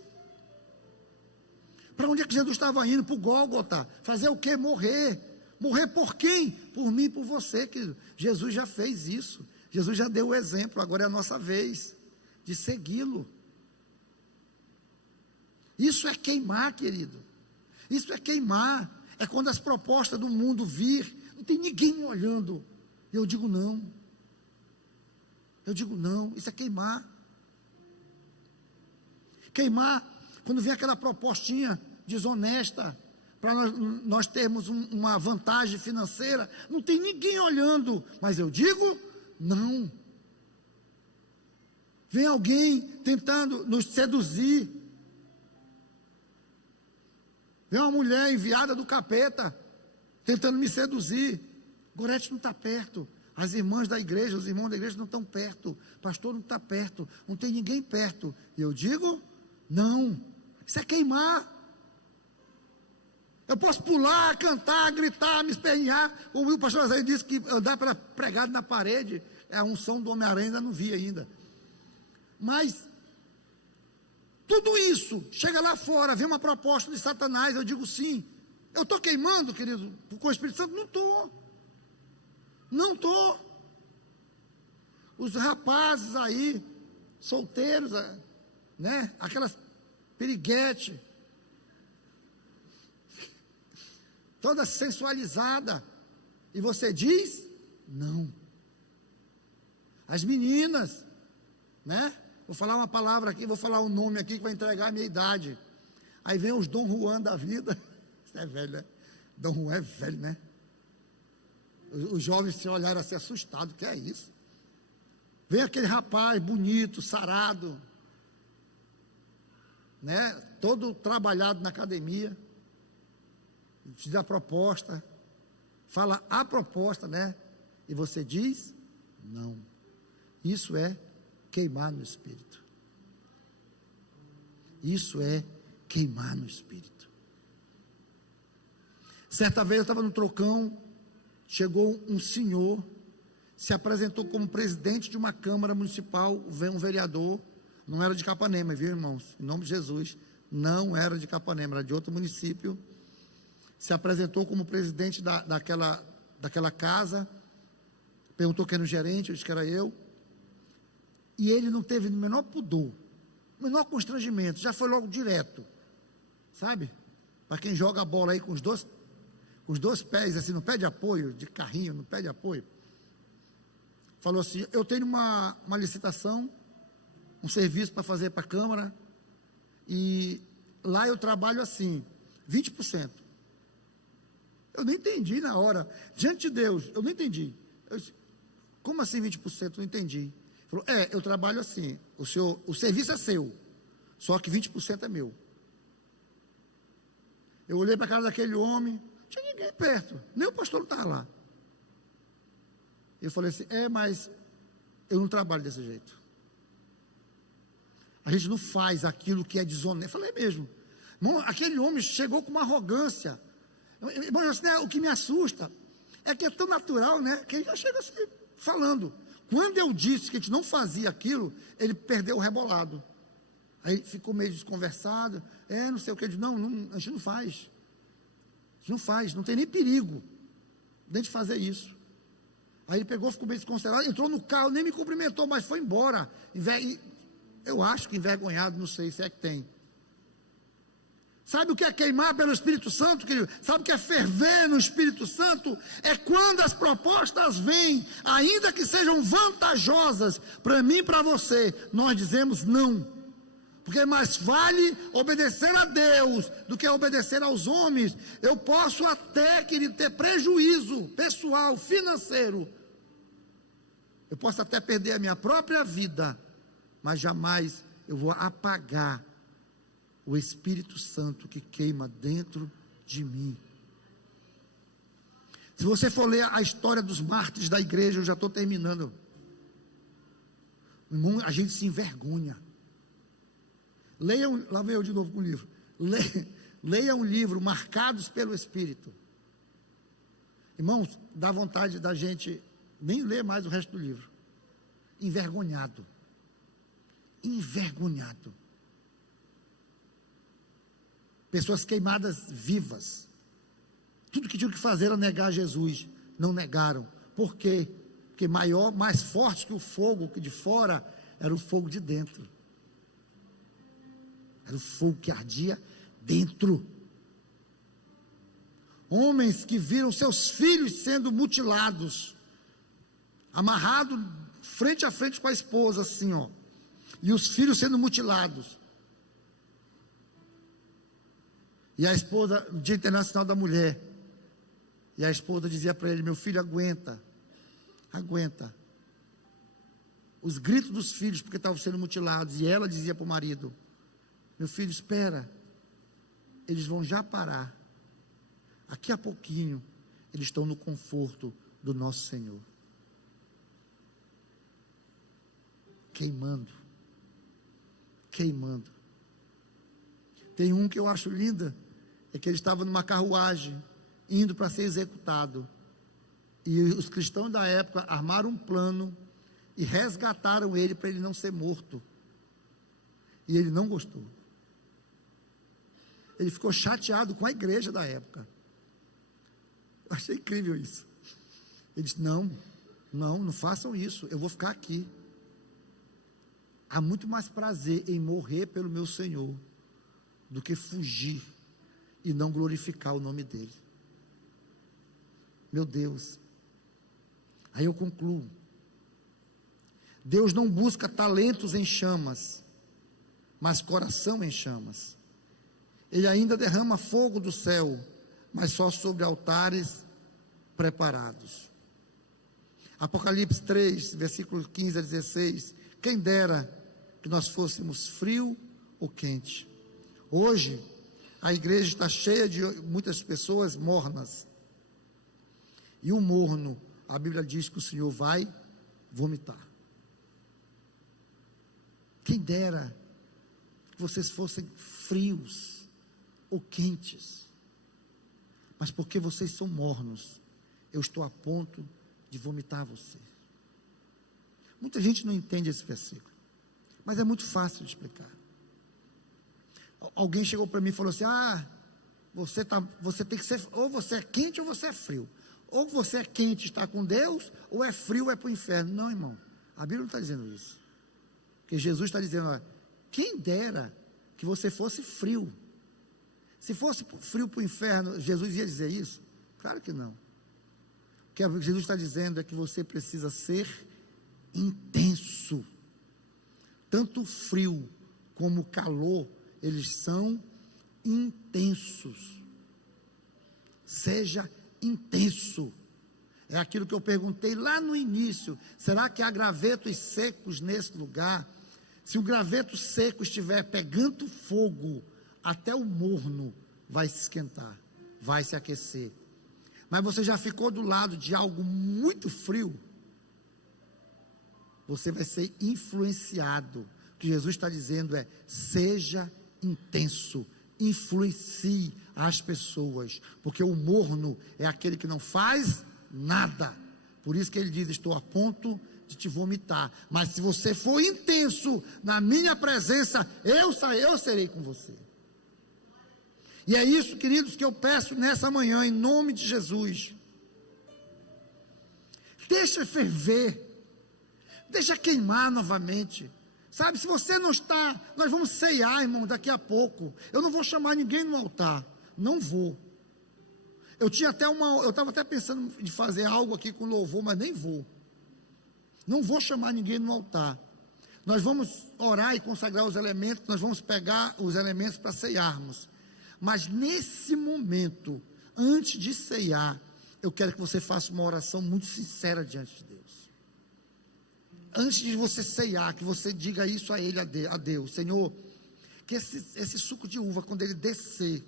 Para onde é que Jesus estava indo? Para o Gólgota. Fazer o quê? Morrer. Morrer por quem? Por mim e por você, querido. Jesus já fez isso. Jesus já deu o exemplo. Agora é a nossa vez de segui-lo. Isso é queimar, querido. Isso é queimar. É quando as propostas do mundo vir, não tem ninguém me olhando. Eu digo não. Eu digo não. Isso é queimar. Queimar, quando vem aquela propostinha desonesta, para nós termos uma vantagem financeira, não tem ninguém olhando, mas eu digo não. Vem alguém tentando nos seduzir, vem uma mulher enviada do capeta, tentando me seduzir. Gorete não está perto, as irmãs da igreja, os irmãos da igreja não estão perto, o pastor não está perto, não tem ninguém perto, e eu digo não. Isso é queimar. Eu posso pular, cantar, gritar, me espernear. O pastor Azaí disse que andar pregado na parede é a unção do Homem-Aranha, ainda não vi ainda. Mas tudo isso, chega lá fora, vem uma proposta de Satanás, eu digo sim. Eu estou queimando, querido, com o Espírito Santo? Não estou. Não estou. Os rapazes aí, solteiros, né? Aquelas piriguetes, toda sensualizada, e você diz não. As meninas, né? Vou falar uma palavra aqui, vou falar um nome aqui que vai entregar a minha idade. Aí vem os Dom Juan da vida. Isso é velho, né? Dom Juan é velho, né? Os jovens se olharam assim assustados, que é isso? Vem aquele rapaz bonito, sarado, né? Todo trabalhado na academia, diz a proposta, fala a proposta, né? E você diz não. Isso é queimar no espírito. Isso é queimar no espírito. Certa vez eu estava no trocão, chegou um senhor, se apresentou como presidente de uma câmara municipal, veio um vereador, não era de Capanema, viu, irmãos? Em nome de Jesus, não era de Capanema, era de outro município. Se apresentou como presidente daquela casa, perguntou quem era o gerente, eu disse que era eu, e ele não teve o menor pudor, o menor constrangimento, já foi logo direto, sabe? Para quem joga a bola aí com os dois pés, assim, no pé de apoio, de carrinho, no pé de apoio, falou assim: eu tenho uma licitação, um serviço para fazer para a Câmara, e lá eu trabalho assim, 20%. Eu não entendi na hora, diante de Deus, eu não entendi. Eu disse, como assim 20%? Eu não entendi. Ele falou, eu trabalho assim, o serviço é seu, só que 20% é meu. Eu olhei para a cara daquele homem, não tinha ninguém perto, nem o pastor não estava lá. Eu falei assim, mas eu não trabalho desse jeito. A gente não faz aquilo que é desonesto. Eu falei mesmo. Irmão, aquele homem chegou com uma arrogância. Irmão, o que me assusta é que é tão natural, né? Que ele já chega assim, falando. Quando eu disse que a gente não fazia aquilo, ele perdeu o rebolado. Aí ficou meio desconversado. Não sei o que. Eu disse, não, a gente não faz. A gente não faz, não tem nem perigo de a gente fazer isso. Aí ele pegou, ficou meio desconcertado, entrou no carro, nem me cumprimentou, mas foi embora. Eu acho que envergonhado, não sei se é que tem. Sabe o que é queimar pelo Espírito Santo, querido? Sabe o que é ferver no Espírito Santo? É quando as propostas vêm, ainda que sejam vantajosas para mim e para você, nós dizemos não. Porque mais vale obedecer a Deus do que obedecer aos homens. Eu posso até, querido, ter prejuízo pessoal, financeiro. Eu posso até perder a minha própria vida, mas jamais eu vou apagar o Espírito Santo que queima dentro de mim. Se você for ler a história dos mártires da igreja, eu já estou terminando. A gente se envergonha. Leiam, lá vem eu de novo com o livro. Leia um livro, Marcados pelo Espírito. Irmãos, dá vontade da gente nem ler mais o resto do livro. Envergonhado. envergonhado. Pessoas queimadas vivas. Tudo que tinham que fazer era negar Jesus. Não negaram. Por quê? Porque maior, mais forte que o fogo que de fora, era o fogo de dentro. Era o fogo que ardia dentro. Homens que viram seus filhos sendo mutilados, amarrado frente a frente com a esposa, assim, ó, e os filhos sendo mutilados. E a esposa, no Dia Internacional da Mulher, e a esposa dizia para ele: meu filho, aguenta, aguenta. Os gritos dos filhos, porque estavam sendo mutilados, e ela dizia para o marido: meu filho, espera, eles vão já parar. Aqui a pouquinho, eles estão no conforto do nosso Senhor. Queimando. Queimando. Tem um que eu acho linda, é que ele estava numa carruagem, indo para ser executado. E os cristãos da época armaram um plano e resgataram ele para ele não ser morto. E ele não gostou. Ele ficou chateado com a igreja da época. Eu achei incrível isso. Ele disse: não façam isso, eu vou ficar aqui. Há muito mais prazer em morrer pelo meu Senhor do que fugir e não glorificar o nome dele. Meu Deus. Aí eu concluo. Deus não busca talentos em chamas, mas coração em chamas. Ele ainda derrama fogo do céu, mas só sobre altares preparados. Apocalipse 3, versículos 15 a 16. Quem dera que nós fôssemos frio ou quente. Hoje, a igreja está cheia de muitas pessoas mornas. E o morno, a Bíblia diz que o Senhor vai vomitar. Quem dera que vocês fossem frios ou quentes. Mas porque vocês são mornos, eu estou a ponto de vomitar você. Muita gente não entende esse versículo, mas é muito fácil de explicar. Alguém chegou para mim e falou assim: você tem que ser, ou você é quente ou você é frio. Ou você é quente e está com Deus, ou é frio e é para o inferno. Não, irmão, a Bíblia não está dizendo isso. Porque Jesus está dizendo: olha, quem dera que você fosse frio. Se fosse frio para o inferno, Jesus ia dizer isso? Claro que não. O que Jesus está dizendo é que você precisa ser intenso. Tanto o frio como o calor, eles são intensos. Seja intenso. É aquilo que eu perguntei lá no início: será que há gravetos secos nesse lugar? Se o graveto seco estiver pegando fogo, até o morno vai se esquentar, vai se aquecer. Mas você já ficou do lado de algo muito frio? Você vai ser influenciado. O que Jesus está dizendo é: seja intenso, influencie as pessoas, porque o morno é aquele que não faz nada. Por isso que ele diz: estou a ponto de te vomitar, mas se você for intenso na minha presença, eu serei com você. E é isso, queridos, que eu peço nessa manhã, em nome de Jesus. Deixa ferver, deixa queimar novamente. Sabe, se você não está, nós vamos ceiar, irmão, daqui a pouco. Eu não vou chamar ninguém no altar, não vou. Eu estava até pensando em fazer algo aqui com louvor, mas nem vou. Não vou chamar ninguém no altar. Nós vamos orar e consagrar os elementos, nós vamos pegar os elementos para ceiarmos. Mas nesse momento, antes de ceiar, eu quero que você faça uma oração muito sincera diante de Deus. Antes de você ceiar, que você diga isso a Ele, a Deus: Senhor, que esse suco de uva, quando ele descer,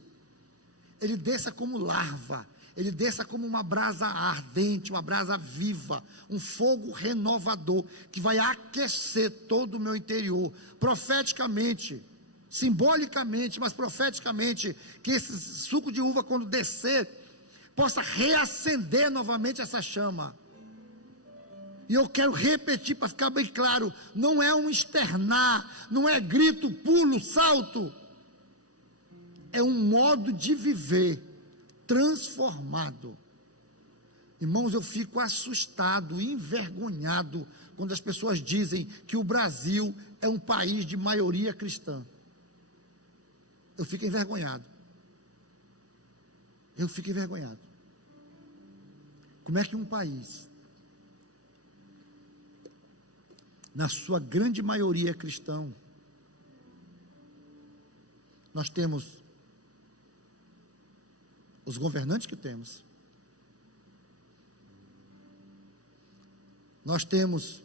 ele desça como larva, ele desça como uma brasa ardente, uma brasa viva, um fogo renovador, que vai aquecer todo o meu interior, profeticamente, simbolicamente, mas profeticamente, que esse suco de uva, quando descer, possa reacender novamente essa chama. E eu quero repetir para ficar bem claro: não é um externar, não é grito, pulo, salto. É um modo de viver transformado. Irmãos, eu fico assustado, envergonhado, quando as pessoas dizem que o Brasil é um país de maioria cristã. Eu fico envergonhado. Eu fico envergonhado. Como é que um país, na sua grande maioria cristão, nós temos os governantes que temos, nós temos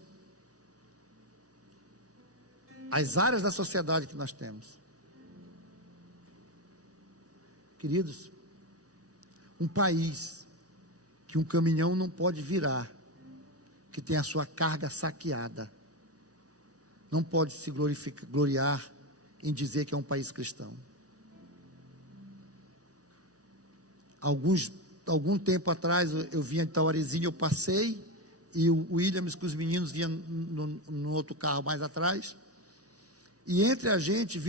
as áreas da sociedade que nós temos. Queridos, um país que um caminhão não pode virar, que tem a sua carga saqueada, não pode se gloriar em dizer que é um país cristão. Algum tempo atrás, eu vinha de Tauarizinho, eu passei, e o Williams com os meninos vinham no outro carro mais atrás, e entre a gente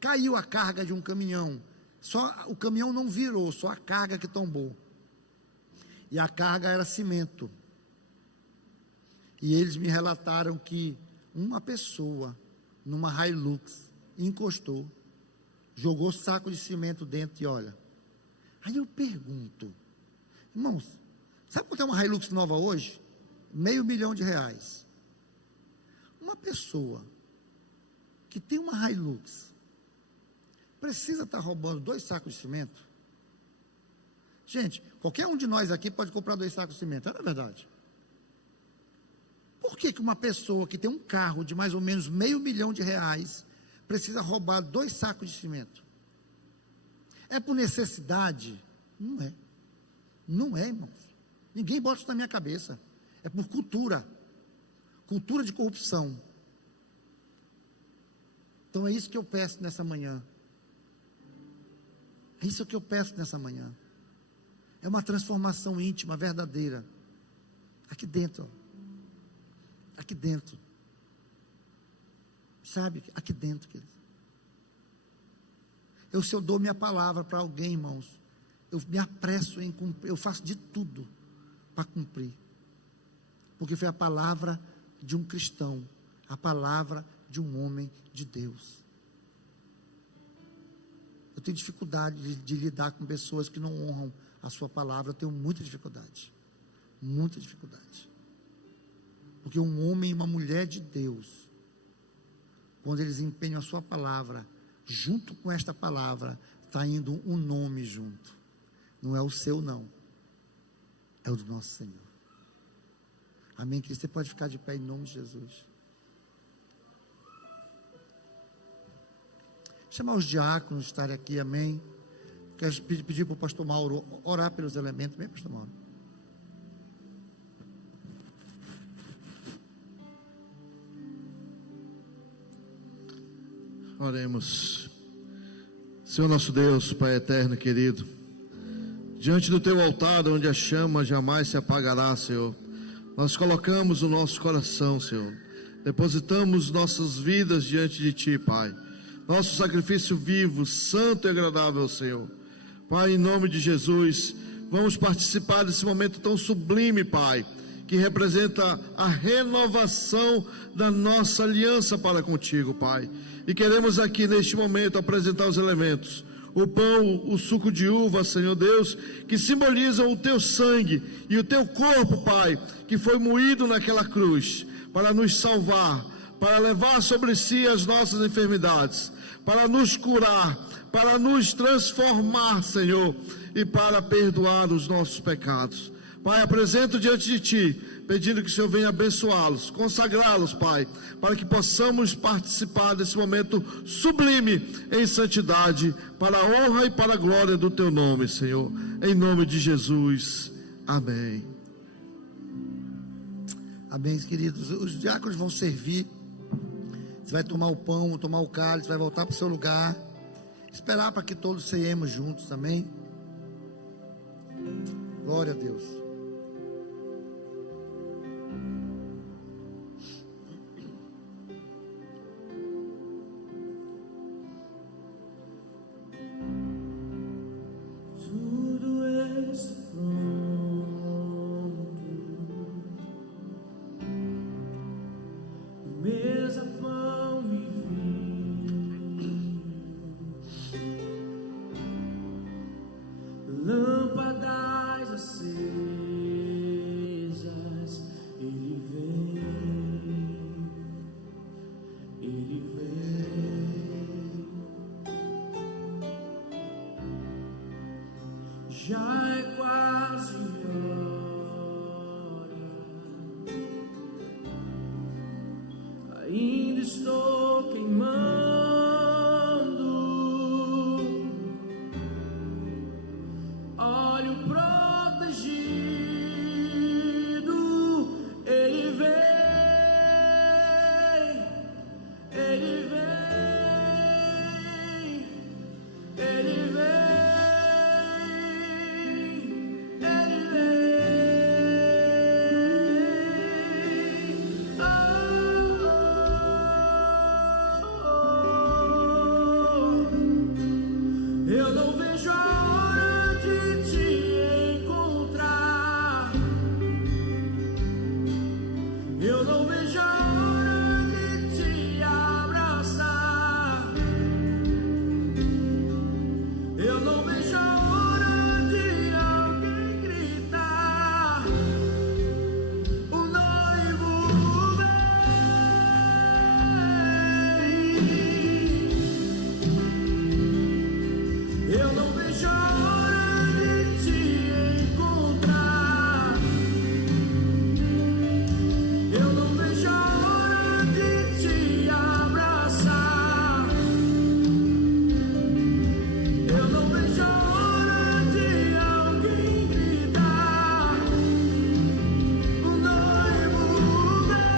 caiu a carga de um caminhão. Só o caminhão não virou, só a carga que tombou. E a carga era cimento. E eles me relataram que uma pessoa numa Hilux encostou, jogou saco de cimento dentro e olha. Aí eu pergunto, irmãos, sabe quanto é uma Hilux nova hoje? R$500 mil. Uma pessoa que tem uma Hilux precisa estar roubando 2 sacos de cimento? Gente, qualquer um de nós aqui pode comprar 2 sacos de cimento, não é verdade? Por que uma pessoa que tem um carro de mais ou menos R$500 mil precisa roubar 2 sacos de cimento? É por necessidade? Não é. Não é, irmãos. Ninguém bota isso na minha cabeça. É por cultura. Cultura de corrupção. Então é isso que eu peço nessa manhã. É isso que eu peço nessa manhã. É uma transformação íntima, verdadeira. Aqui dentro. Aqui dentro. Sabe? Aqui dentro, queridos. Se eu dou minha palavra para alguém, irmãos, eu me apresso em cumprir, eu faço de tudo para cumprir. Porque foi a palavra de um cristão, a palavra de um homem de Deus. Eu tenho dificuldade de lidar com pessoas que não honram a sua palavra. Eu tenho muita dificuldade. Muita dificuldade. Porque um homem e uma mulher de Deus, quando eles empenham a sua palavra, junto com esta palavra, está indo um nome junto. Não é o seu, não. É o do nosso Senhor. Amém? Que você pode ficar de pé em nome de Jesus. Chamar os diáconos estarem aqui, amém? Quero pedir para o pastor Mauro orar pelos elementos, amém, pastor Mauro? Oremos. Senhor nosso Deus, Pai eterno e querido, diante do teu altar, onde a chama jamais se apagará, Senhor, nós colocamos o nosso coração, Senhor, depositamos nossas vidas diante de ti, Pai, nosso sacrifício vivo, santo e agradável, Senhor. Pai, em nome de Jesus, vamos participar desse momento tão sublime, Pai, que representa a renovação da nossa aliança para contigo, Pai. E queremos aqui neste momento apresentar os elementos: o pão, o suco de uva, Senhor Deus, que simbolizam o teu sangue e o teu corpo, Pai, que foi moído naquela cruz para nos salvar, para levar sobre si as nossas enfermidades, para nos curar, para nos transformar, Senhor, e para perdoar os nossos pecados. Pai, apresento diante de ti, pedindo que o Senhor venha abençoá-los, consagrá-los, Pai, para que possamos participar desse momento sublime em santidade, para a honra e para a glória do teu nome, Senhor, em nome de Jesus, amém. Amém, queridos. Os diáconos vão servir. Você vai tomar o pão, tomar o cálice, vai voltar para o seu lugar, esperar para que todos ceiemos juntos, amém? Glória a Deus. Já é quase hora, ainda estou queimando. Olho protegido, ele vem, ele vem, ele vem. Eu não vejo a hora de te encontrar. Eu não vejo a hora de te abraçar. Eu não vejo a hora de alguém gritar: o noivo vem. Eu não vejo a hora de te encontrar. Eu não vejo a hora de te abraçar. Eu não vejo a hora de alguém gritar: o noivo vem.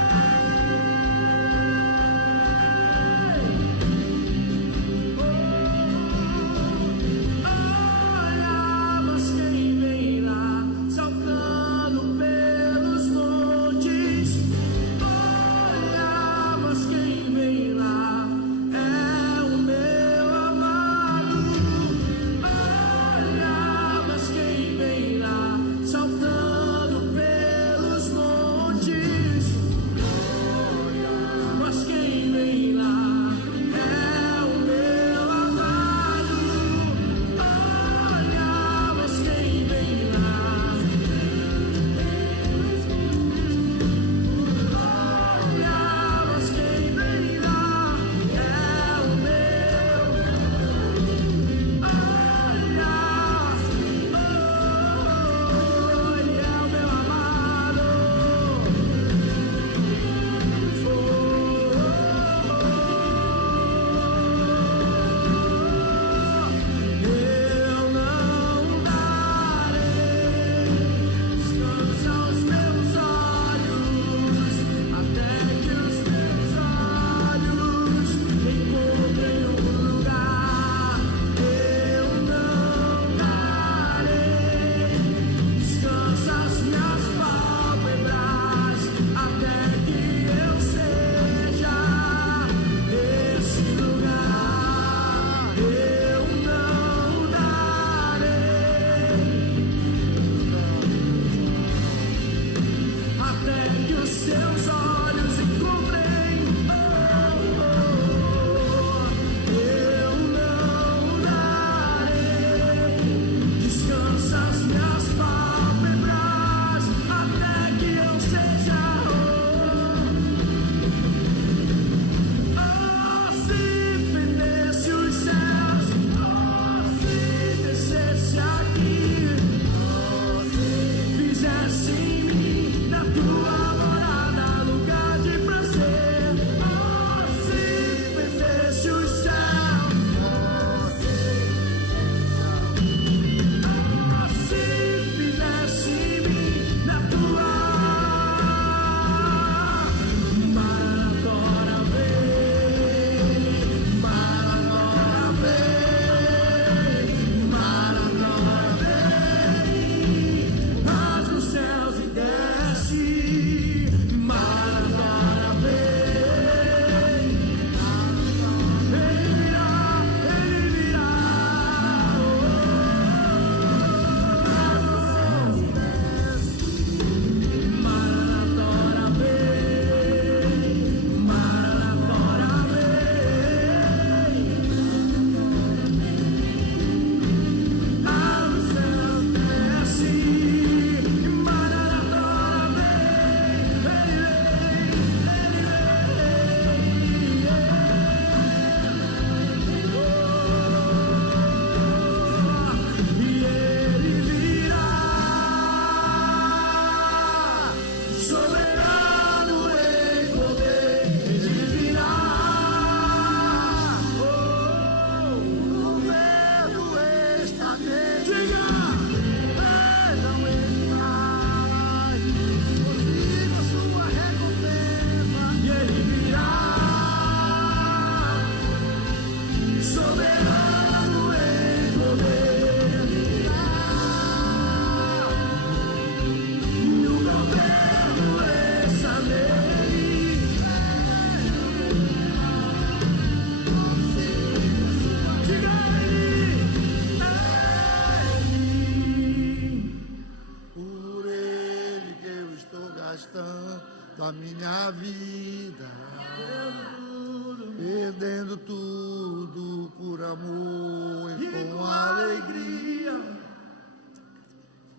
minha vida, perdendo tudo por amor e com alegria,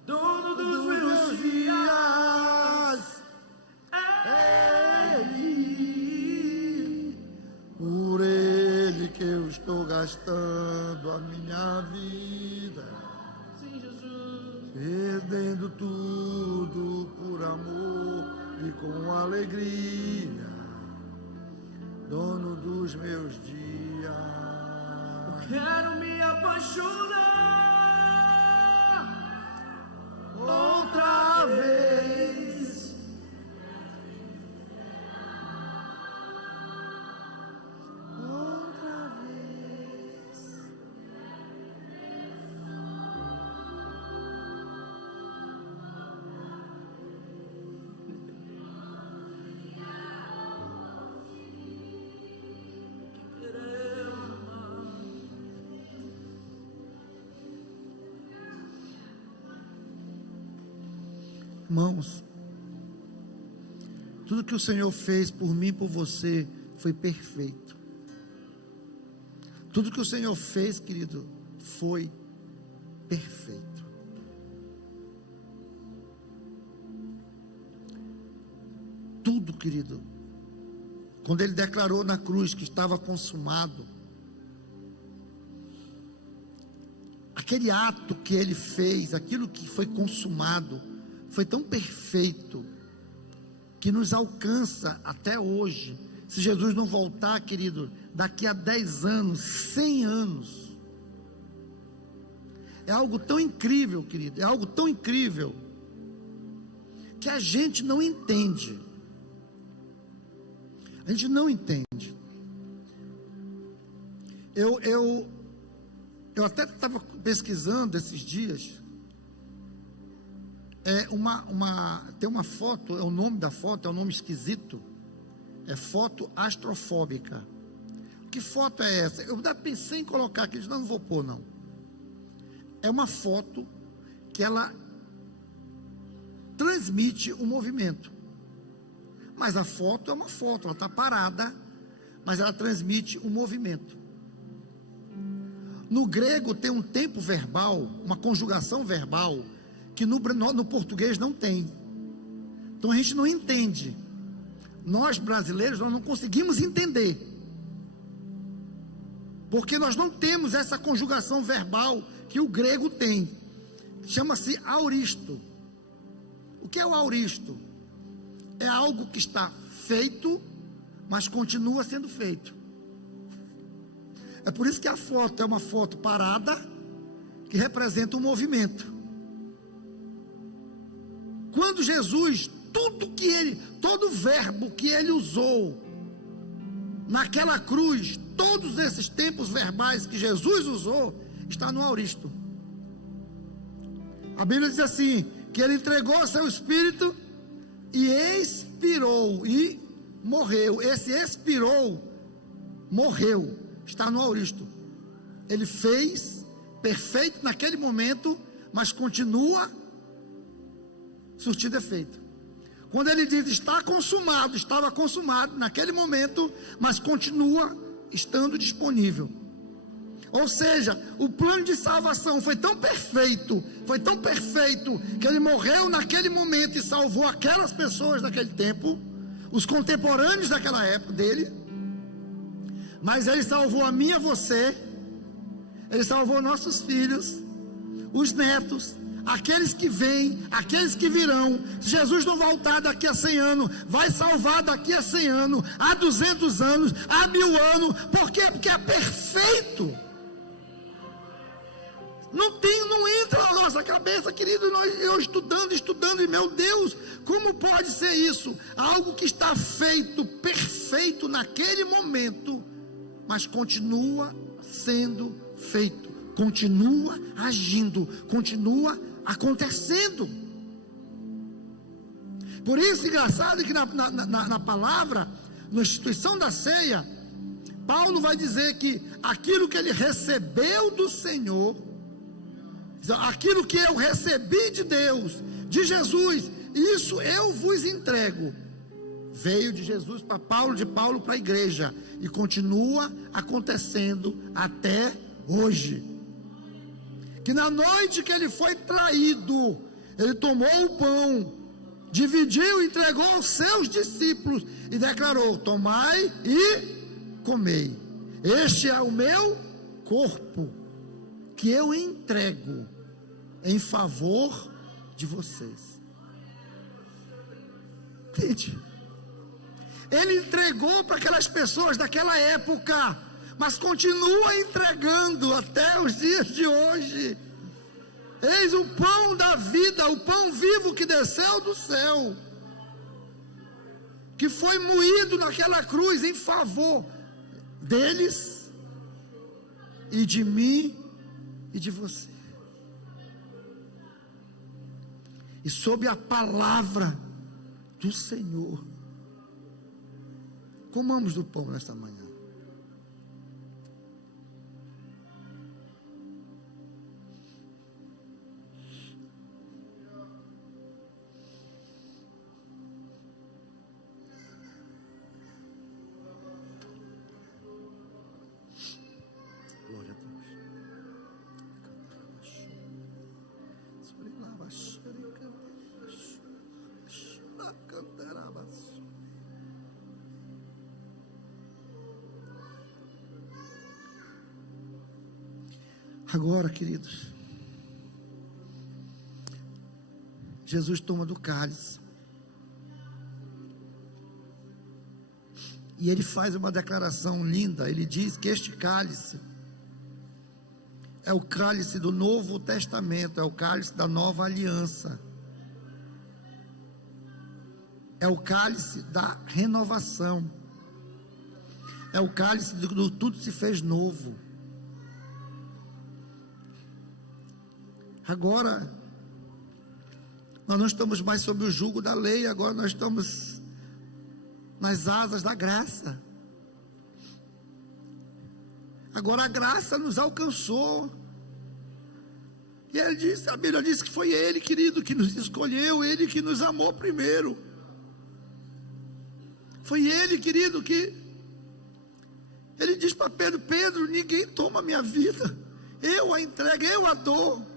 dono dos meus dias, é Ele, por Ele que eu estou gastando a minha vida, sim, Jesus, perdendo tudo por amor e com alegria, dono dos meus dias. eu quero me apaixonar Outra vez, outra vez. Irmãos, tudo que o Senhor fez por mim e por você foi perfeito. Tudo que o Senhor fez, querido, foi perfeito. Tudo, querido. Quando Ele declarou na cruz que estava consumado, aquele ato que Ele fez, aquilo que foi consumado, foi tão perfeito que nos alcança até hoje. Se Jesus não voltar, querido, daqui a 10 anos, 100 anos, é algo tão incrível, querido, é algo tão incrível que a gente não entende. A gente não entende. Eu até estava pesquisando esses dias. Tem uma foto, o nome da foto é um nome esquisito, é foto astrofóbica. Que foto é essa? Eu ainda pensei em colocar aqui, não vou pôr não. É uma foto que ela transmite o movimento, mas a foto é uma foto, ela está parada, mas ela transmite o movimento. No grego tem um tempo verbal, uma conjugação verbal, que no português não tem. Então a gente não entende. Nós brasileiros, nós não conseguimos entender, porque nós não temos essa conjugação verbal que o grego tem. Chama-se auristo. O que é o auristo? É algo que está feito, mas continua sendo feito. É por isso que a foto é uma foto parada, que representa um movimento. Quando Jesus, todo verbo que Ele usou naquela cruz, todos esses tempos verbais que Jesus usou, está no auristo. A Bíblia diz assim, que Ele entregou seu Espírito e expirou, e morreu. Esse expirou, morreu, está no auristo. Ele fez perfeito naquele momento, mas continua surtido efeito. Quando Ele diz está consumado, estava consumado naquele momento, mas continua estando disponível. Ou seja, o plano de salvação foi tão perfeito, que Ele morreu naquele momento e salvou aquelas pessoas daquele tempo, os contemporâneos daquela época dele, mas Ele salvou a mim e a você, Ele salvou nossos filhos, os netos, aqueles que vêm, aqueles que virão. Se Jesus não voltar daqui a 100 anos, vai salvar daqui a 100 anos, a 200 anos, a 1000 anos. Por quê? Porque é perfeito. Não entra na nossa cabeça, querido. Eu estudando, e meu Deus, como pode ser isso? Algo que está feito, perfeito naquele momento, mas continua sendo feito, continua agindo, continua acontecendo. Por isso, engraçado que na palavra, na instituição da ceia, Paulo vai dizer que aquilo que ele recebeu do Senhor, aquilo que eu recebi de Deus, de Jesus, isso eu vos entrego. Veio de Jesus para Paulo, de Paulo para a igreja, e continua acontecendo até hoje. Que na noite que ele foi traído, ele tomou o pão, dividiu, entregou aos seus discípulos e declarou: tomai e comei, este é o meu corpo, que eu entrego em favor de vocês. Entende? Ele entregou para aquelas pessoas daquela época, mas continua entregando até os dias de hoje. Eis o pão da vida, o pão vivo que desceu do céu, que foi moído naquela cruz em favor deles e de mim e de você. E sob a palavra do Senhor, comamos do pão nesta manhã. Glória a Deus. Agora, queridos, Jesus toma do cálice e ele faz uma declaração linda. Ele diz que este cálice é o cálice do Novo Testamento, é o cálice da nova aliança, é o cálice da renovação, é o cálice do tudo se fez novo. Agora, nós não estamos mais sob o jugo da lei, agora nós estamos nas asas da graça. Agora a graça nos alcançou. E ele disse, a Bíblia diz que foi Ele, querido, que nos escolheu, Ele que nos amou primeiro. Foi Ele, querido, que Ele diz para Pedro: Pedro, ninguém toma a minha vida, eu a entrego, eu a dou.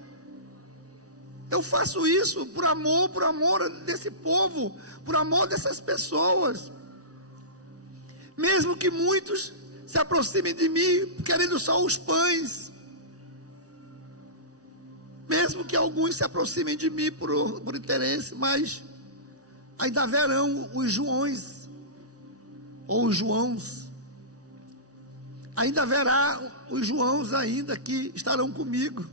Eu faço isso por amor desse povo, por amor dessas pessoas. Mesmo que muitos se aproximem de mim querendo só os pães, mesmo que alguns se aproximem de mim por interesse, mas ainda haverão os Joões, ou os Joãos, ainda haverá os Joãos ainda que estarão comigo,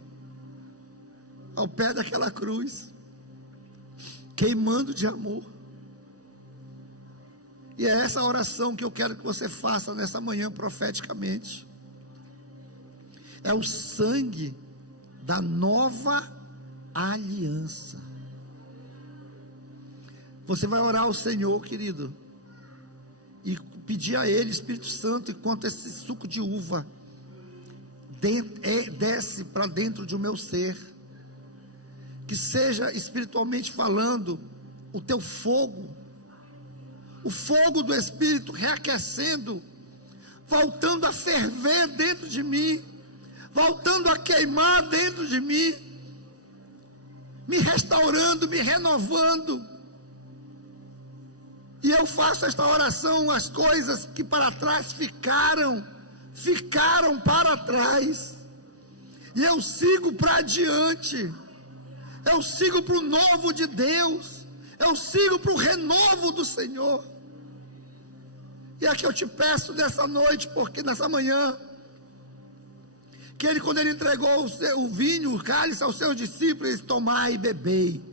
ao pé daquela cruz, queimando de amor. E é essa oração que eu quero que você faça nessa manhã profeticamente. É o sangue da nova aliança. Você vai orar ao Senhor, querido, e pedir a Ele, Espírito Santo, enquanto esse suco de uva desce para dentro de o meu ser, que seja espiritualmente falando o teu fogo, o fogo do Espírito reaquecendo, voltando a ferver dentro de mim, voltando a queimar dentro de mim, me restaurando, me renovando. E eu faço esta oração, as coisas que para trás ficaram para trás, e eu sigo para adiante, eu sigo para o novo de Deus, eu sigo para o renovo do Senhor. E é que eu te peço nessa noite, porque nessa manhã, que Ele, quando Ele entregou o vinho, o cálice aos seus discípulos, Ele disse: tomai e bebei,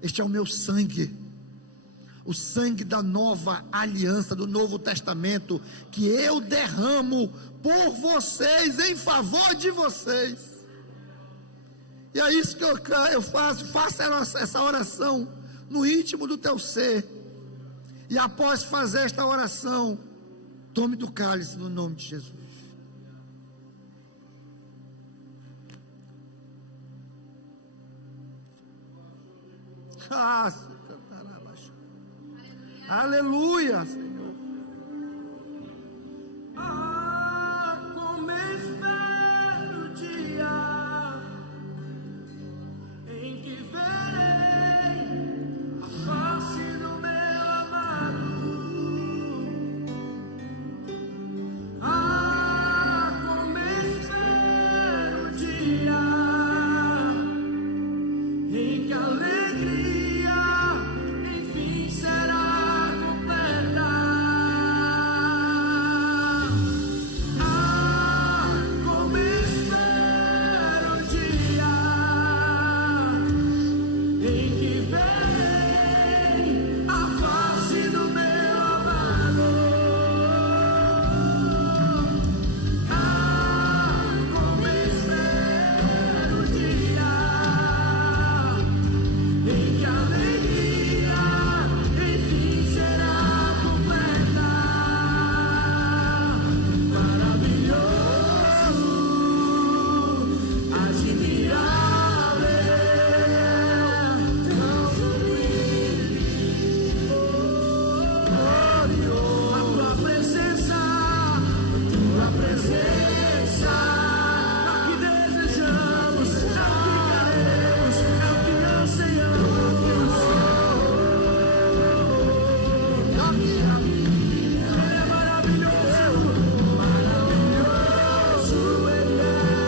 este é o meu sangue, o sangue da nova aliança, do Novo Testamento, que eu derramo por vocês, em favor de vocês. E é isso que eu faço. Faça essa oração no íntimo do teu ser, e após fazer esta oração, tome do cálice no nome de Jesus. Aleluia, Senhor. Como espero o dia em que verei a face do meu amado. Como espero o dia em que a alegria enfim será completa. Como espero o dia em que verei a face do meu amado. Como espero o dia em que a alegria enfim será completa. Maravilhoso, admirável, tão sublime, glorioso. A tua presença, é o que desejamos, é o que queremos, é o que ansiamos. É maravilhoso, maravilhoso Ele é.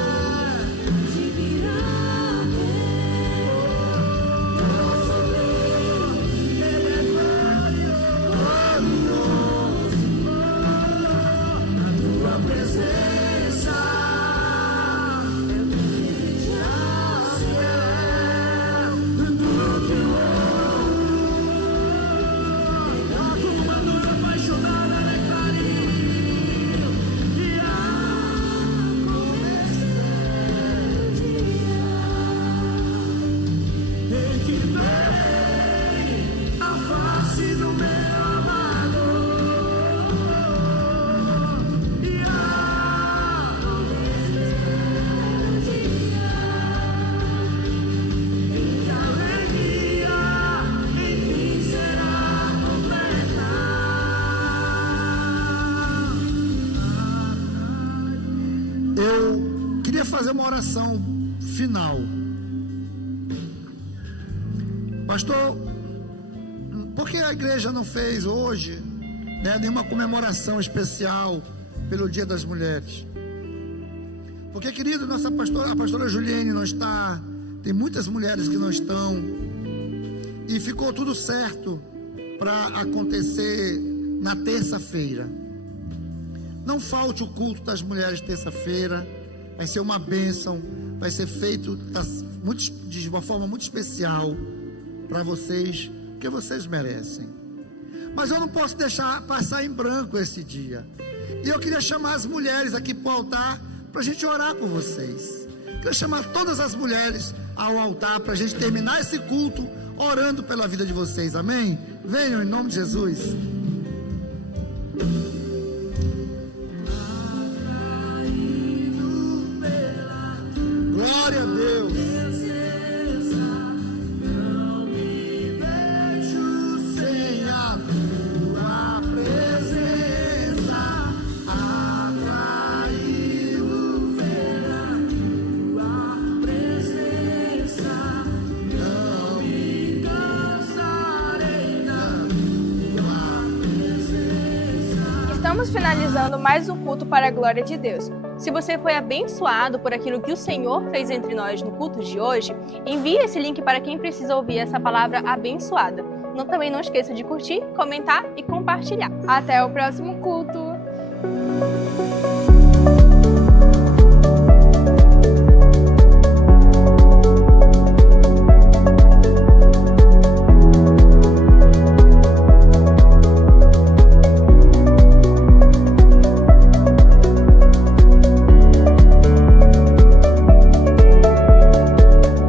Ele é glorioso. A tua presença é o que desejamos, tudo que eu amo. Como uma noiva apaixonada, né, carinho? E como espero o dia em que verei a face do meu amado. E como espero o dia em que a alegria enfim será completa. Eu queria fazer uma oração final. Pastor, por que a igreja não fez hoje, né, nenhuma comemoração especial pelo Dia das Mulheres? Porque, querido, a pastora Juliene não está, tem muitas mulheres que não estão, e ficou tudo certo para acontecer na terça-feira. Não falte o culto das mulheres terça-feira, vai ser uma bênção, vai ser feito de uma forma muito especial para vocês, que vocês merecem. Mas eu não posso deixar passar em branco esse dia, e eu queria chamar as mulheres aqui para o altar, para a gente orar por vocês. Queria chamar todas as mulheres ao altar, para a gente terminar esse culto, orando pela vida de vocês, amém? Venham em nome de Jesus. Glória a Deus. Não me deixo sem a tua presença, atraído pela tua presença. Não me cansarei na tua presença. Estamos finalizando mais um culto para a glória de Deus. Se você foi abençoado por aquilo que o Senhor fez entre nós no culto de hoje, envie esse link para quem precisa ouvir essa palavra abençoada. Também não esqueça de curtir, comentar e compartilhar. Até o próximo culto!